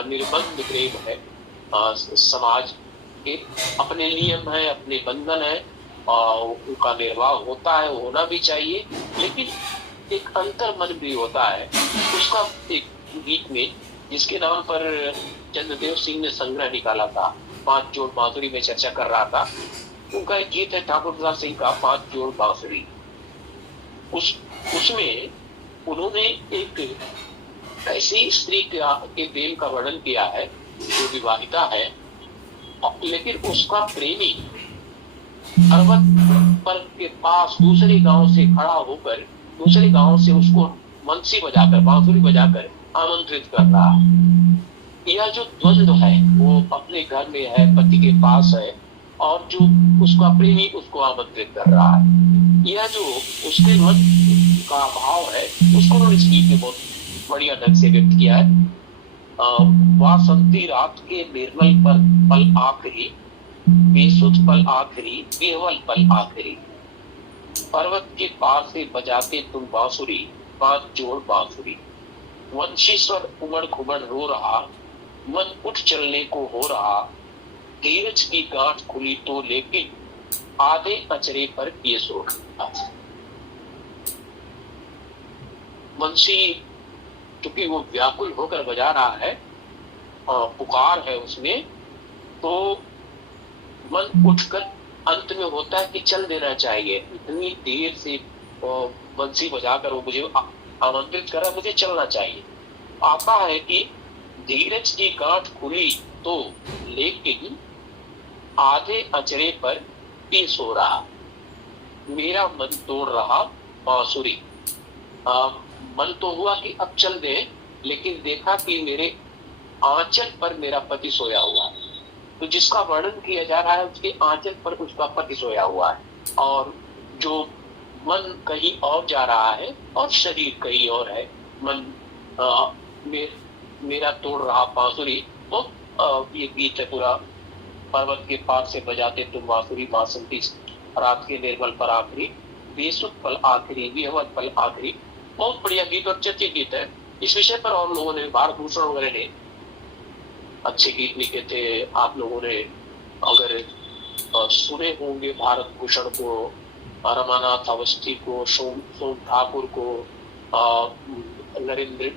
निर्बंध प्रेम है, समाज के अपने नियम है, अपने बंधन है, उनका निर्वाह होता है, होना भी चाहिए, लेकिन एक अंतर मन भी होता है। उसका एक गीत में, जिसके नाम पर चंद्रदेव सिंह ने संग्रह निकाला था, 5 जोड़ बांसुरी में चर्चा कर रहा था, उनका एक गीत है ठाकुर प्रसाद सिंह का 5 जोड़ बांसुरी। उसमें उन्होंने एक ऐसी स्त्री के प्रेम का वर्णन किया है जो विवाहिता है, लेकिन उसका प्रेमी पर्वत पर के पास दूसरे गांव से खड़ा होकर, दूसरे गांव से उसको बंसी बजाकर, बांसुरी बजाकर आमंत्रित कर रहा है। यह जो द्वंद्व है वो अपने घर में है, पति के पास है, और जो उसका प्रेमी उसको आमंत्रित कर रहा है। यह जो उसके मन का भाव है, उसको उन्होंने इस गीत में बहुत बढ़िया ढंग से व्यक्त किया है। वासंती रात के निर्मल पर पल आखिरी, बेसुध पल आखिरी, बेहवल पल आखिरी, पर्वत के पार से बजाते तुम बांसुरी, 5 जोड़ बांसुरी, वंशीश्वर उमड़ घुमड़ रो रहा, मन उठ चलने को हो रहा, धीरज की गांठ खुली तो लेकिन आधे अचरे पर ये सो रहा। वंशी क्योंकि वो व्याकुल होकर बजा रहा है, पुकार है उसमें, तो मन उठकर अंत में होता है कि चल देना चाहिए, इतनी देर से बंसी बजाकर वो मुझे आमंत्रित कर रहा, मुझे चलना चाहिए। आता है कि धीरज की गांठ खुली तो लेकिन आधे अचरे पर पी सो रहा, मेरा मन तोड़ रहा बांसुरी। मन तो हुआ कि अब चल दे, लेकिन देखा कि मेरे आंचल पर मेरा पति सोया हुआ है। तो जिसका वर्णन किया जा रहा है उसके आंचल पर उसका पति सोया हुआ है, और जो मन कहीं और जा रहा है और शरीर कहीं और है। मन मेरा तोड़ रहा बांसुरी, वो ये गीत है पूरा। पर्वत के पार से बजाते तुम बांसुरी, बासंती रात के निर्मल पर आखिरी, बेसुध पल आखिरी, विहवल पल आखिरी। बहुत बढ़िया गीत और चर्चित गीत है। इस विषय पर और लोगों ने, भारत भूषण वगैरह ने अच्छे गीत लिखे थे। आप लोगों ने अगर सुने होंगे भारत भूषण को, रमानाथ अवस्थी को, सोम ठाकुर को, नरेंद्र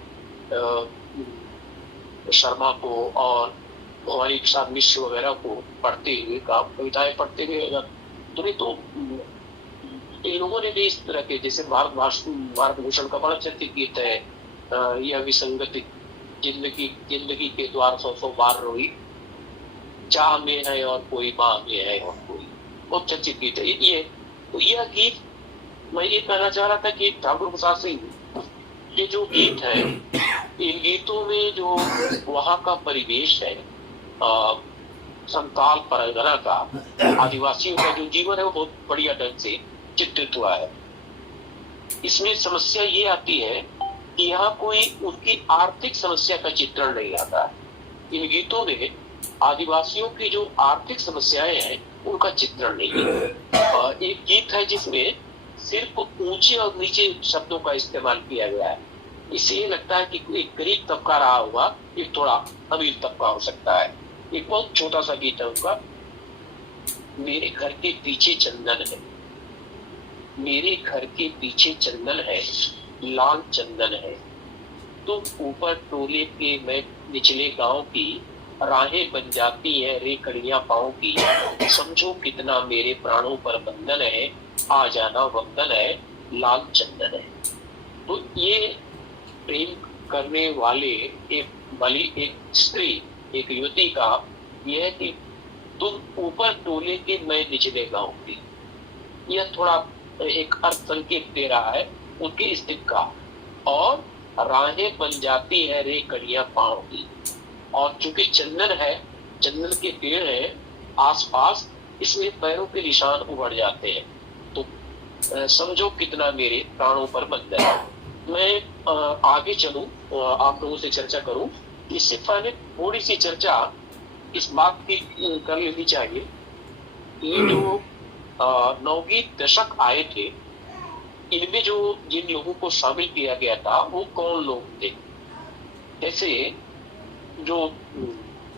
शर्मा को और भवानी प्रसाद मिश्र वगैरह को पढ़ते हुए, कविताएं पढ़ते हुए अगर सुने तो इन लोगों ने भी इस तरह के, जैसे भारत भूषण का बड़ा चर्चित गीत है, यह विसंगति जिंदगी के द्वार 100 बार रोई, चाह में है और कोई, माँ में है और कोई। बहुत चर्चित गीत है ये। तो यह गीत मैं ये कहना चाह रहा था कि ठाकुर प्रसाद सिंह ये जो गीत है, इन गीतों में जो वहाँ का परिवेश है, संताल परगना का, आदिवासियों का जो जीवन है, वो बहुत बढ़िया ढंग से चित्रित हुआ है। इसमें समस्या ये आती है कि यहाँ कोई उनकी आर्थिक समस्या का चित्रण नहीं आता है। इन गीतों में आदिवासियों की जो आर्थिक समस्याएं हैं उनका चित्रण नहीं है। एक गीत है जिसमें सिर्फ ऊंचे और नीचे शब्दों का इस्तेमाल किया गया है। इससे ये लगता है कि एक गरीब तबका रहा होगा, एक थोड़ा अमीर तबका हो सकता है। एक बहुत छोटा सा गीत है उनका, मेरे घर के पीछे चंदन है, मेरे घर के पीछे चंदन है, लाल चंदन है, तुम ऊपर टोले के मैं निचले गांव की, राहें बन जाती है रेकड़ियां पाँव की, समझो कितना मेरे प्राणों पर बंधन है, आ जाना वंदन है, लाल चंदन है। तो ये प्रेम करने वाले एक स्त्री, एक युवती का यह है कि तुम ऊपर टोले के मैं निचले गांव की, यह थोड़ा एक अर्थ संकेत दे रहा है उनकी स्थिति का। और राहें बन जाती है रेकड़ियां पाँव की, और चूंकि चंदन है, चंदन के पेड़ है आसपास, इसमें पैरों के निशान उभर जाते हैं। तो समझो कितना मेरे प्राणों पर बंधन है। मैं आगे चलूं, आप लोगों से चर्चा करूं, इससे पहले थोड़ी सी चर्चा इस बात की कर लेनी चाहिए। ये जो नवगीत दशक आए थे, इनमें जो जिन लोगों को शामिल किया गया था वो कौन लोग थे? जैसे जो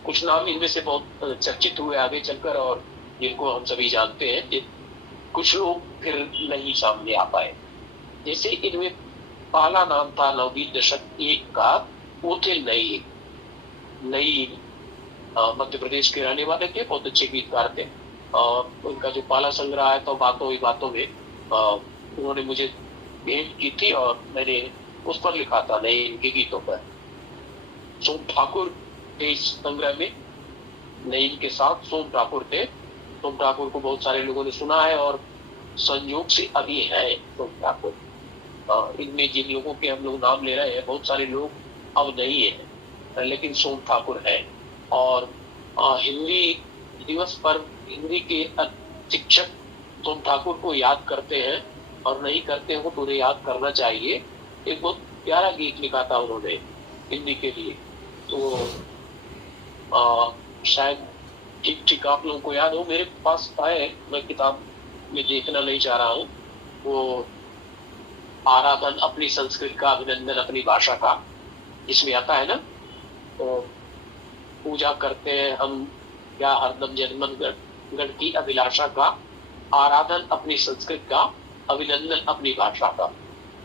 कुछ नाम इनमें से बहुत चर्चित हुए आगे चलकर और जिनको हम सभी जानते हैं, कुछ लोग फिर नहीं सामने आ पाए। जैसे इनमें पहला नाम था नवगीत दशक 1 का, वो थे नई मध्य प्रदेश के रहने वाले थे, बहुत अच्छे गीतकार थे। उनका जो पहला संग्रह है तो बातों ही बातों में, उन्होंने मुझे भेंट की थी और मैंने उस पर लिखा था नए इनके गीतों पर। सोम ठाकुर थे इस संग्रह में, नईम के साथ सोम ठाकुर थे। सोम ठाकुर को बहुत सारे लोगों ने सुना है और संयोग से अभी है सोम ठाकुर। इनमें जिन लोगों के हम लोग नाम ले रहे हैं, बहुत सारे लोग अब नहीं है, लेकिन सोम ठाकुर है। और हिंदी दिवस पर हिंदी के शिक्षक सोम ठाकुर को याद करते हैं, और नहीं करते हो तो उन्हें याद करना चाहिए। एक बहुत प्यारा गीत लिखा था उन्होंने हिंदी के लिए, तो शायद ठीक ठीक आप लोगों को याद हो। मेरे पास है, मैं किताब में देखना नहीं चाह रहा हूँ। वो आराधन अपनी संस्कृति का, अभिनंदन अपनी भाषा का, इसमें आता है ना, तो पूजा करते हैं हम क्या हरदम जनमन गण की अभिलाषा का, आराधन अपनी संस्कृति का, अभिनंदन अपनी भाषा का।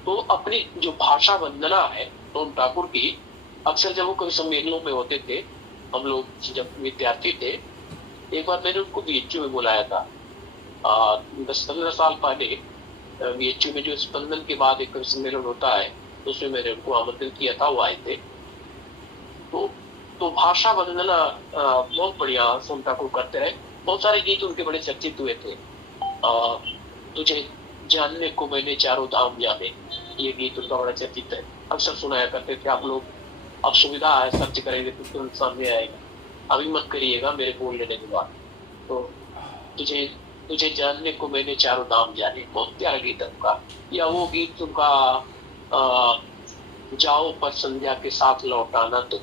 तो अपनी जो भाषा वंदना है सोम ठाकुर की, अक्सर जब वो कभी सम्मेलनों में होते थे, हम लोग जब विद्यार्थी थे, एक बार मैंने उनको बीएचयू में बुलाया था 10-15 साल पहले। बीएचयू में जो स्पंदन के बाद एक सम्मेलन होता है, उसमें मैंने उनको आमंत्रित किया था, वो आए थे। तो भाषा वंदना बहुत बढ़िया सोम ठाकुर करते रहे। बहुत सारे गीत उनके बड़े चर्चित हुए थे। तुझे जानने को मैंने चारों धाम जाने, ये गीत उनका बड़ा चर्चित है, अक्सर सुनाया करते थे आप लोग। अब सुविधा है, सर्च करेंगे तो तुरंत सामने आएगा। अभी मत करिएगा मेरे बोल लेने के बाद। तो तुझे तुझे जानने को मैंने चारों धाम जाने, बहुत प्यारा गीत है उनका। या वो गीत उनका जाओ पर संध्या के साथ लौटाना तुम,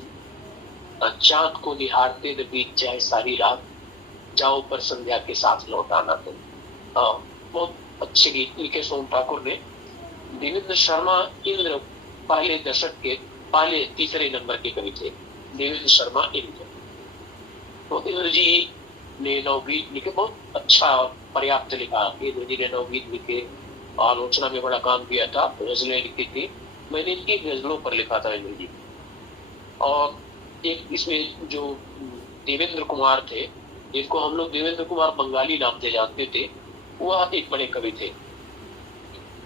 चांद को निहारते न बीत जाए सारी रात, जाओ पर संध्या के साथ लौटाना तुम। बहुत अच्छे गीत लिखे सोम ठाकुर ने। देवेंद्र शर्मा इंद्र पहले दशक के पहले तीसरे नंबर के कवि थे, देवेंद्र शर्मा इंद्र। तो इंद्र जी ने नवगीत लिखे, बहुत अच्छा पर्याप्त लिखा। इंद्र जी ने नवगीत लिखे, आलोचना में बड़ा काम किया था, गजलें लिखी थी। मैंने इनकी गजलों पर लिखा था इंद्र जी। और एक इसमें जो देवेंद्र कुमार थे, जिनको हम लोग देवेंद्र कुमार बंगाली नाम से जानते थे, वह एक बड़े कवि थे।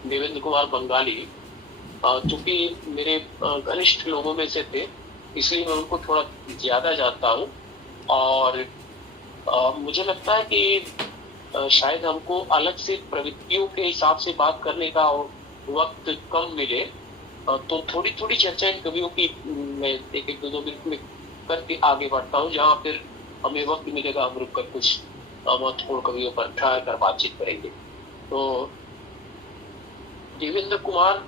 देवेंद्र कुमार बंगाली चूंकि मेरे घनिष्ठ लोगों में से थे, इसलिए मैं उनको थोड़ा ज्यादा जानता हूँ। और मुझे लगता है कि शायद हमको अलग से प्रवृत्तियों के हिसाब से बात करने का वक्त कम मिले, तो थोड़ी थोड़ी चर्चा इन कवियों की मैं एक दो मिनट में करके आगे बढ़ता हूँ। जहाँ फिर हमें वक्त मिलेगा, हम रुक कर कुछ महत्वपूर्ण कवियों पर ठहर कर बातचीत करेंगे। तो देवेंद्र कुमार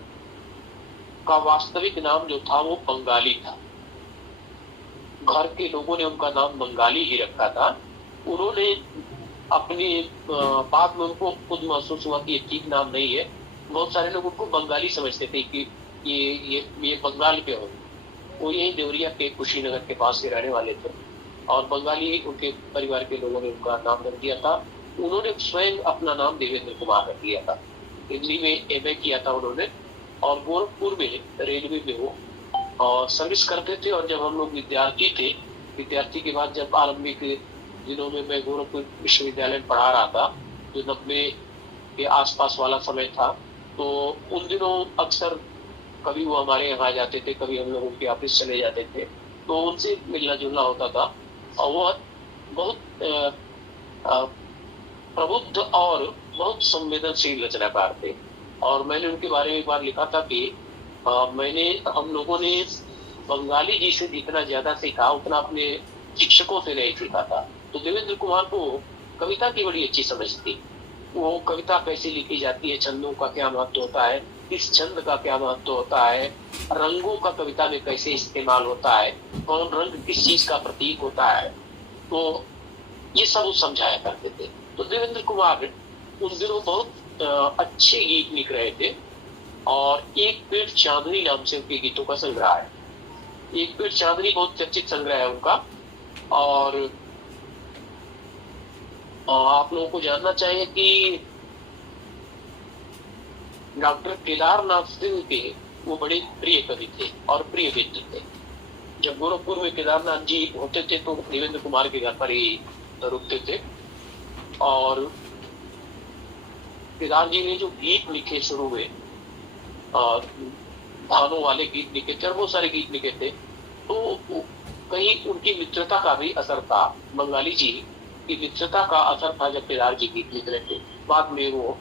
का वास्तविक नाम जो था वो बंगाली था। घर के लोगों ने उनका नाम बंगाली ही रखा था। उन्होंने अपने बाद में उनको खुद महसूस हुआ कि ये ठीक नाम नहीं है। बहुत सारे लोग उनको बंगाली समझते थे कि ये बंगाल के हो। वो यही देवरिया के कुशीनगर के पास के रहने वाले थे और बंगाली उनके परिवार के लोगों ने उनका नाम रख दिया था। उन्होंने स्वयं अपना नाम देवेंद्र कुमार रख दिया था। दिल्ली में एमए किया था उन्होंने और गोरखपुर में रेलवे में वो सर्विस करते थे। और जब हम लोग विद्यार्थी थे, विद्यार्थी के बाद जब आरंभिक दिनों में मैं गोरखपुर विश्वविद्यालय में पढ़ा रहा था, जो 90 के आसपास वाला समय था, तो उन दिनों अक्सर कभी वो हमारे यहाँ आ जाते थे, कभी हम लोग उनके ऑफिस चले जाते थे, तो उनसे मिलना जुलना होता था। और वह बहुत प्रबुद्ध और बहुत संवेदनशील रचनाकार थे। और मैंने उनके बारे में एक बार लिखा था कि हम लोगों ने बंगाली जी से जितना ज्यादा सीखा उतना अपने शिक्षकों से नहीं सीखा था। तो देवेंद्र कुमार को कविता की बड़ी अच्छी समझ थी। वो कविता कैसे लिखी जाती है, छंदों का क्या महत्व होता है, किस छंद का क्या महत्व होता है, रंगों का कविता में कैसे इस्तेमाल होता है, कौन रंग किस चीज का प्रतीक होता है, तो ये सब वो समझाया करते थे। तो देवेंद्र कुमार उन दिनों बहुत अच्छे गीत लिख रहे थे। और एक पेड़ चांदनी नाम से उनके गीतों का संग्रह है। एक पेड़ चांदनी बहुत चर्चित संग्रह है उनका। और आप लोगों को जानना चाहिए कि डॉक्टर केदारनाथ सिंह के वो बड़े प्रिय कवि थे और प्रिय मित्र थे। जब गोरखपुर में केदारनाथ जी होते थे तो देवेंद्र कुमार के घर पर ही रुकते थे। और केदार जी ने जो गीत लिखे शुरू में, भानों वाले गीत लिखे थे और बहुत सारे गीत लिखे थे, तो कहीं उनकी मित्रता का भी असर था। बंगाली जी की मित्रता का असर था जब केदार जी गीत लिख रहे थे। बाद में वो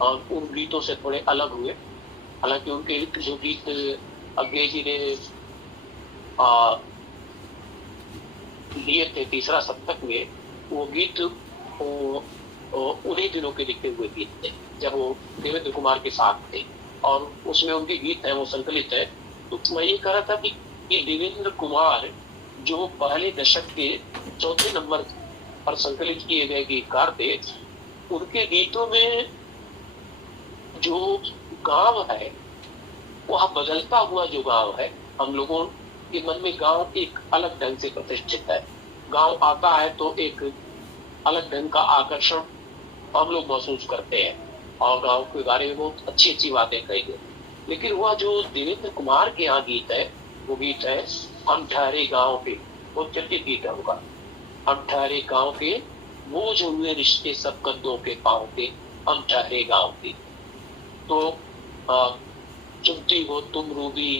उन गीतों से थोड़े अलग हुए। हालांकि उनके जो गीत अज्ञे जी ने लिए थे तीसरा सप्तक में, वो गीत उन्हीं दिनों के लिखे हुए गीत थे जब वो देवेंद्र कुमार के साथ थे। और उसमें उनके गीत है वो संकलित है। तो मैं ये कह रहा था कि देवेंद्र कुमार जो पहले दशक के चौथे नंबर पर संकलित किए गए गीतकार थे, उनके गीतों में जो गांव है वह बदलता हुआ जो गांव है, हम लोगों के मन में गांव एक अलग ढंग से प्रतिष्ठित है। गांव आता है तो एक अलग ढंग का आकर्षण हम लोग महसूस करते हैं और गांव के बारे में बहुत अच्छी अच्छी बातें कही गई। लेकिन वह जो देवेंद्र कुमार के यहाँ गीत है, वो गीत है हम ठहरे गाँव के, बहुत चर्चित गीत है उनका। हम ठहरे गाँव के, बोझ हुए रिश्ते सब कंधों के पाँव के, हम ठहरे गाँव के। तो चुनती हो तुम रूबी,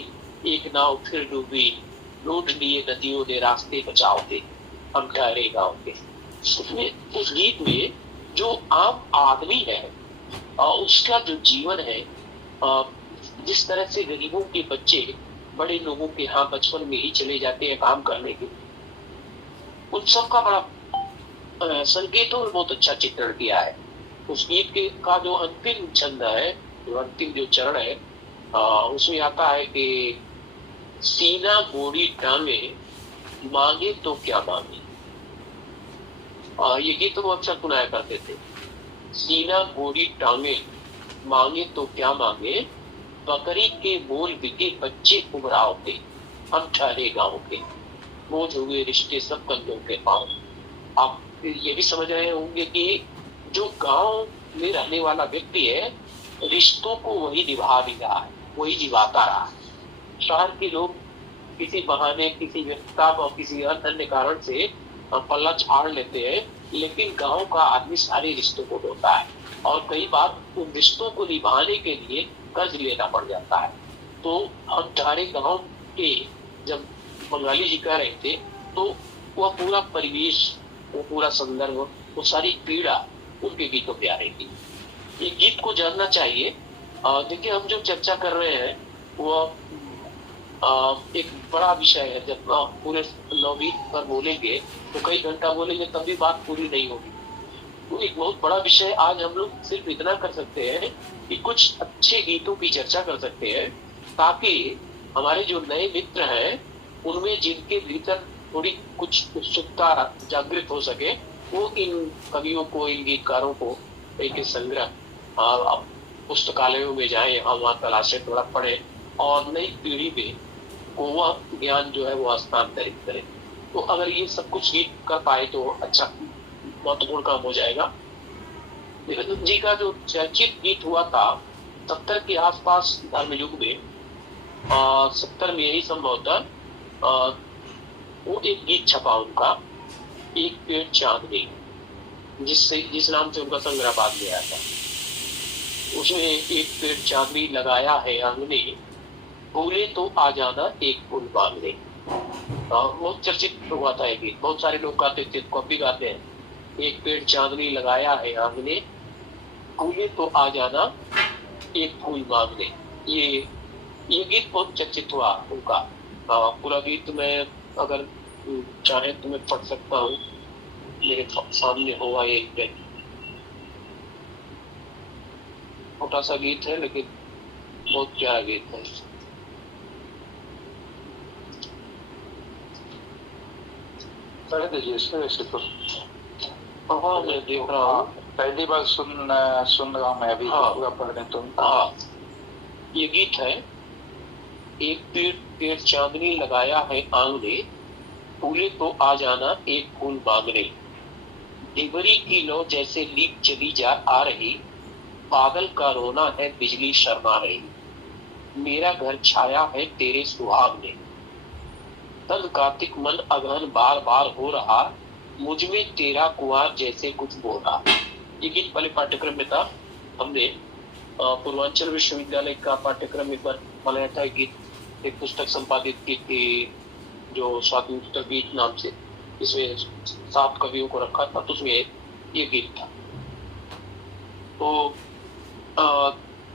एक नाव फिर डूबी, लूट लिए नदियों ने रास्ते बचाओ के, हम ठहरे गाँव के। उसमें उस गीत में जो आम आदमी है उसका जो जीवन है, जिस तरह से गरीबों के बच्चे बड़े लोगों के यहाँ बचपन में ही चले जाते हैं काम करने के, उन सब का बड़ा संकेतों में बहुत अच्छा चित्रण किया है। उस गीत के का जो अंतिम छंद है, जो अंतिम जो चरण है, उसमें आता है कि सीना गोरी टांगे मांगे तो क्या मांगे। ये गीत तो अक्सर सुनाया करते थे। सीना गोरी टांगे मांगे तो क्या मांगे, बकरी के बोल बिके बच्चे उभराव के, हम ठहरे गाँव के, बोझ हुए रिश्ते सब कंधों के पाँव। आप ये भी समझ रहे होंगे कि जो गांव में रहने वाला व्यक्ति है, रिश्तों को वही निभा भी रहा है, वही निभाता रहा है। शहर के लोग किसी बहाने, किसी व्यस्तता और किसी अन्य कारण से पल्ला झाड़ लेते हैं, लेकिन गांव का आदमी सारे रिश्तों को ढोता है और कई बार उन रिश्तों को निभाने के लिए कर्ज लेना पड़ जाता है। तो हम ठहरे गांव के जब बंगाली जी कह रहे थे, तो वह पूरा परिवेश, वो पूरा संदर्भ, वो सारी पीड़ा उनके गीतों पे आ रही थी। ये गीत को जानना चाहिए। देखिए, हम जो चर्चा कर रहे हैं वो एक बड़ा विषय है। जब पूरे नवगीत पर बोलेंगे तो कई घंटा बोलेंगे, तब भी बात पूरी नहीं होगी। तो एक बहुत बड़ा विषय, आज हम लोग सिर्फ इतना कर सकते हैं कि कुछ अच्छे गीतों की चर्चा कर सकते हैं, ताकि हमारे जो नए मित्र हैं उनमें जिनके भीतर थोड़ी कुछ उत्सुकता जागृत हो सके, वो इन कवियों को, इन गीतकारों को एक संग्रह पुस्तकालयों में जाए, यहाँ वहाँ तलाशे, थोड़ा पढ़े और नई पीढ़ी में को वह ज्ञान जो है वो हस्तांतरित करे। तो अगर ये सब कुछ गीत कर पाए तो अच्छा, महत्वपूर्ण काम हो जाएगा। निरंजन जी का जो चर्चित गीत हुआ था 70 के आसपास धर्म युग में, 70 में यही संभवतः वो एक गीत छपा उनका, एक पेड़ चांदनी, जिस नाम से उनका संग्रह बाद में आया था। उसमें एक पेड़ चांदनी लगाया है आंगने, भूले तो आ जाना एक फूल मांगने। बहुत चर्चित हुआ था ये गीत, बहुत सारे लोग गाते थे, को भी गाते हैं। एक पेड़ चांदनी लगाया है आंगने, भूले तो आ जाना एक फूल मांगने। ये गीत बहुत चर्चित हुआ उनका। पूरा गीत मैं अगर चाहे तो मैं पढ़ सकता हूँ, मेरे सामने हुआ ये छोटा सा गीत है, लेकिन बहुत प्यारा गीत है। पढ़ दीजिए इसको, वैसे तो हाँ मैं देख रहा हूँ, पहली बार सुन रहा हूँ मैं अभी। पूरा पढ़ रहे तो। हाँ, ये गीत है। एक पेड़ चांदनी लगाया है आंगने, फूले तो आ जाना एक फूल मांगने। डिबरी की लो जैसे लीक चली जा आ रही, पागल का रोना है बिजली शर्मा रही। मेरा घर छाया है तेरे सुहाग में, तन कार्तिक मन अगहन बार बार हो रहा, मुझ में तेरा कुआर जैसे कुछ बोला। ये गीत पहले पाठ्यक्रम में था, हमने पूर्वांचल विश्वविद्यालय का पाठ्यक्रम एक बार बनाया था। गीत एक पुस्तक संपादित की थी जो स्वातंत्र गीत नाम से, इसमें 7 कवियों को रखा था, तो उसमें ये गीत था। तो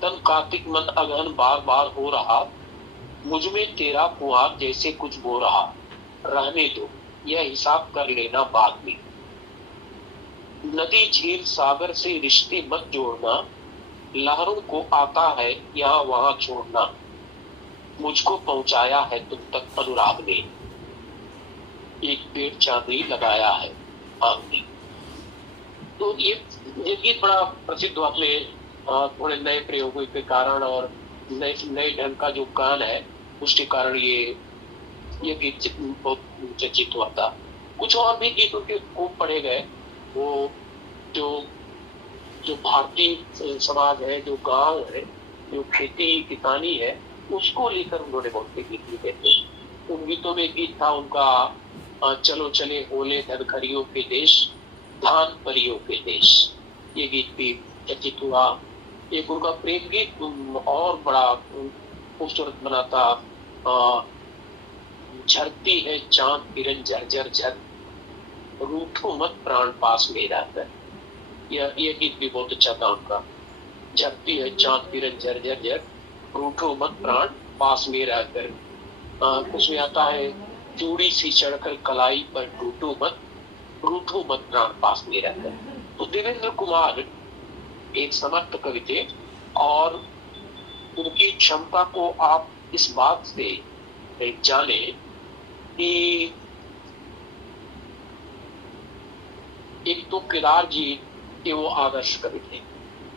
तन कार्तिक मन अगहन बार बार हो रहा, मुझ में तेरा कुआर जैसे कुछ बो रहा। रहने दो, यह हिसाब कर लेना बाद में। नदी झील सागर से रिश्ते मत जोड़ना, लहरों को आता है यहाँ वहां छोड़ना। मुझको पहुंचाया है तुम तक अनुराग ने, एक पेड़ चांदनी लगाया है आंगने। तो ये गीत बड़ा प्रसिद्ध हुआ अपने थोड़े नए प्रयोगों के कारण और नए ढंग का जो गान है उसके कारण ये गीत बहुत चर्चित हुआ था। कुछ और भी गीत उनके खूब पढ़े गए। वो जो भारतीय समाज है, जो गांव है, जो खेती किसानी है, उसको लेकर उन्होंने बहुत से गीत लिखे थे। उन गीतों में गीत था उनका चलो चले होले धनखरियों के देश, धान परियों के देश। ये गीत भी चर्चित हुआ। एक उनका प्रेम गीत और बड़ा खूबसूरत बना था, झरती है चांद किरण झरझर झर, रूठो मत प्राण पास मेरा कर। यह गीत भी बहुत अच्छा था उनका। झरती है चांद किरण झरझर झर, रूठो मत प्राण पास मेरा कर। उसमें आता है चूड़ी सी चढ़कर कलाई पर टूटो मत, रूठो मत प्राण पास मेरा कर। तो देवेंद्र कुमार एक समर्थ कवि थे और उनकी क्षमता को आप इस बात से जाने कि एक तो केदार जी के वो आदर्श कवि थे।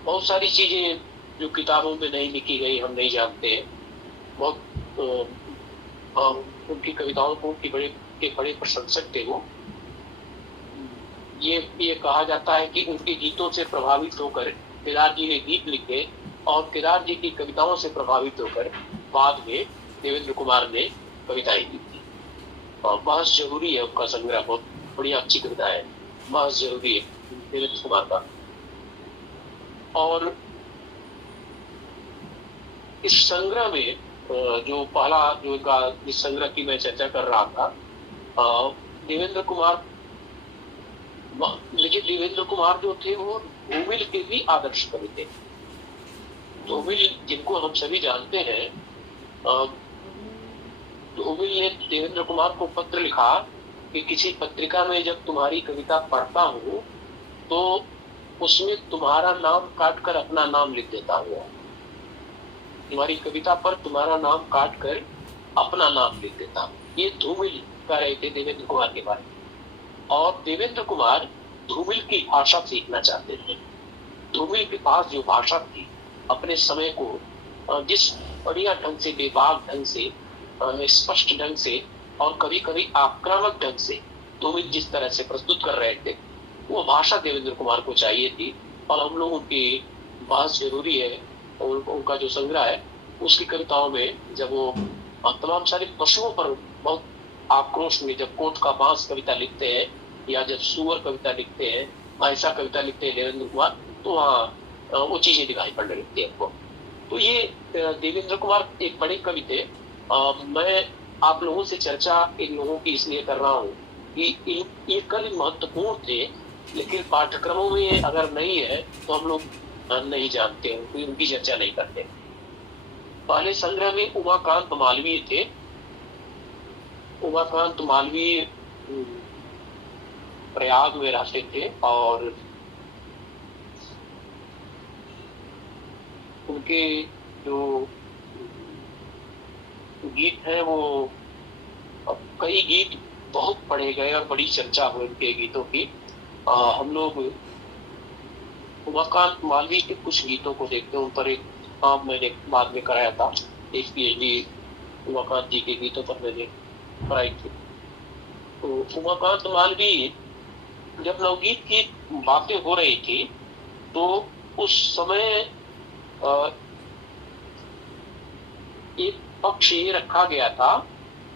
बहुत सारी चीजें जो किताबों में नहीं लिखी गई हम नहीं जानते हैं। बहुत उनकी कविताओं को के बड़े प्रशंसक थे वो। ये कहा जाता है कि उनके गीतों से प्रभावित होकर केदार जी ने गीत लिखे और केदार जी की कविताओं से प्रभावित होकर बाद में देवेंद्र कुमार ने कविताएं लिखी। और बहुत जरूरी है उनका संग्रह, बहुत बढ़िया अच्छी कविता है, बहुत जरूरी है देवेंद्र कुमार का। और इस संग्रह में जो पहला जिस संग्रह की मैं चर्चा कर रहा था, देवेंद्र कुमार जो थे वो धूमिल के भी आदर्श कवि थे। धूमिल जिनको हम सभी जानते हैं, धूमिल ने देवेंद्र कुमार को पत्र लिखा कि किसी पत्रिका में जब तुम्हारी कविता पढ़ता हूँ तो उसमें तुम्हारा नाम काटकर अपना नाम लिख देता हूँ। तुम्हारी कविता पर तुम्हारा नाम काटकर अपना नाम लिख देता हूँ। ये धूमिल कह रहे थे देवेंद्र कुमार के बारे में। और देवेंद्र कुमार धूमिल की भाषा सीखना चाहते थे। धूमिल के पास जो भाषा थी, अपने समय को जिस बढ़िया ढंग से, बेबाक ढंग से, स्पष्ट ढंग से और कभी कभी आक्रामक ढंग से धूमिल जिस तरह से प्रस्तुत कर रहे थे, वो भाषा देवेंद्र कुमार को चाहिए थी। और हम लोगों की बहुत जरूरी है। उनका जो संग्रह है उसकी कविताओं में जब वो तमाम सारे पशुओं पर बहुत आक्रोश में जब कोट का बांस कविता लिखते हैं या जब सुअर कविता लिखते हैं, ऐसा कविता लिखते हैं देवेंद्र कुमार, तो वहाँ वो चीजें दिखाई पड़ने लगती है आपको। तो ये देवेंद्र कुमार एक बड़े कवि थे। मैं आप लोगों से चर्चा इन लोगों की इसलिए कर रहा हूँ कि ये कवि महत्वपूर्ण थे, लेकिन पाठ्यक्रमों में अगर नहीं है तो हम लोग नहीं जानते हैं, कोई उनकी चर्चा नहीं करते। पहले संग्रह में उमाकांत मालवीय थे। उमाकांत मालवीय प्रयाग में रहते थे और उनके जो गीत हैं वो कई गीत बहुत पढ़े गए और बड़ी चर्चा हुई उनके गीतों की। हम लोग उमाकांत मालवीय के कुछ गीतों को देखते हैं। उन पर एक काम मैंने बाद में कराया था, एक पीएचडी उमाकांत जी के गीतों पर मैंने कराई थी। तो उमाकांत मालवीय जब नवगीत की बातें हो रही थी तो उस समय एक पक्ष ये रखा गया था,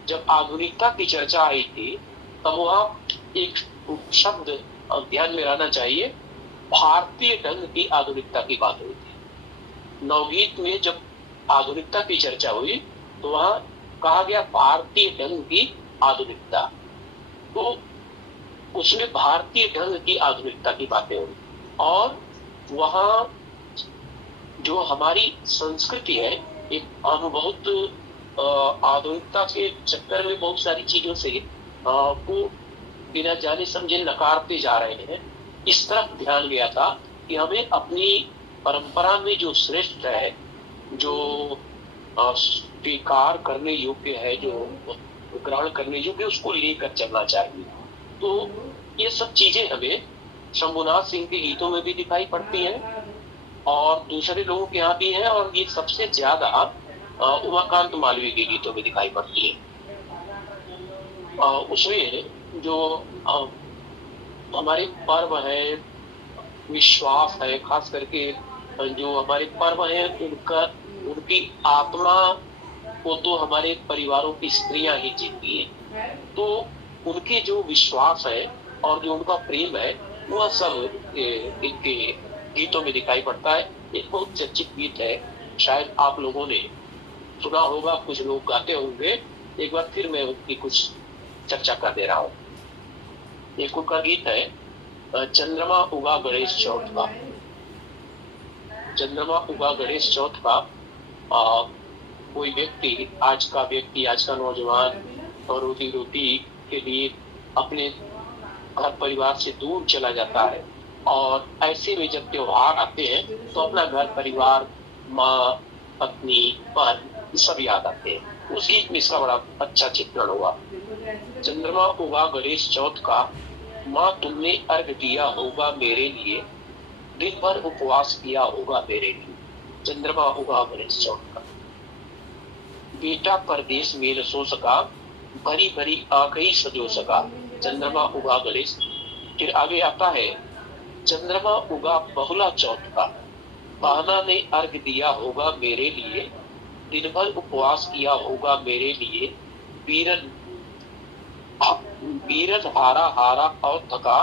जब आधुनिकता की चर्चा आई थी तब वहां एक शब्द ध्यान में रहना चाहिए, भारतीय ढंग की आधुनिकता की बात हुई थी। नवगीत में जब आधुनिकता की चर्चा हुई तो वहां कहा गया भारतीय ढंग की आधुनिकता। तो उसमें भारतीय ढंग की आधुनिकता की बातें हुई और वहां जो हमारी संस्कृति है, एक हम बहुत आधुनिकता के चक्कर में बहुत सारी चीजों से को बिना जाने समझे नकारते जा रहे हैं। इस तरफ ध्यान गया था कि हमें अपनी परंपरा में जो श्रेष्ठ है, जो स्वीकार करने योग्य है, जो ग्रहण करने योग्य, उसको लेकर चलना चाहिए। तो ये सब चीजें हमें शंभुनाथ सिंह के गीतों में भी दिखाई पड़ती हैं और दूसरे लोगों के यहाँ भी है, और ये सबसे ज्यादा उमाकांत मालवीय के गीतों में दिखाई पड़ती है। उसमें जो हमारे पर्व है, विश्वास है, खास करके जो हमारे पर्व है उनकी आत्मा को तो हमारे परिवारों की स्त्रियां ही जीती है। तो उनके जो विश्वास है और जो उनका प्रेम है वह सब इनके गीतों में दिखाई पड़ता है। एक बहुत चर्चित गीत है, शायद आप लोगों ने सुना होगा, कुछ लोग गाते होंगे। एक बार फिर मैं उनकी कुछ चर्चा कर दे रहा हूँ। एक उनका गीत है, चंद्रमा उगा गणेश चौथ का। चंद्रमा उगा गणेश चौथ का कोई व्यक्ति, आज का नौजवान और रोटी के लिए अपने घर परिवार से दूर चला जाता है और ऐसे में जब त्योहार आते हैं तो अपना घर परिवार, माँ, पत्नी, बहन सब याद आते हैं। उस गीत में इसका बड़ा अच्छा चित्रण हुआ। चंद्रमा उगा गणेश चौथ का, माँ तुमने अर्घ दिया होगा मेरे लिए, दिन भर उपवास किया होगा मेरे लिए। चंद्रमा उगा गणेश चौथ का। बेटा परदेश में न सो सका, भरी भरी आंखें सजो सका। चंद्रमा उगा गणेश। फिर आगे आता है चंद्रमा उगा बहुला चौथ का, बहना ने अर्घ दिया होगा मेरे लिए, दिन भर उपवास किया होगा मेरे लिए। वीरन वीरन हारा हारा और थका,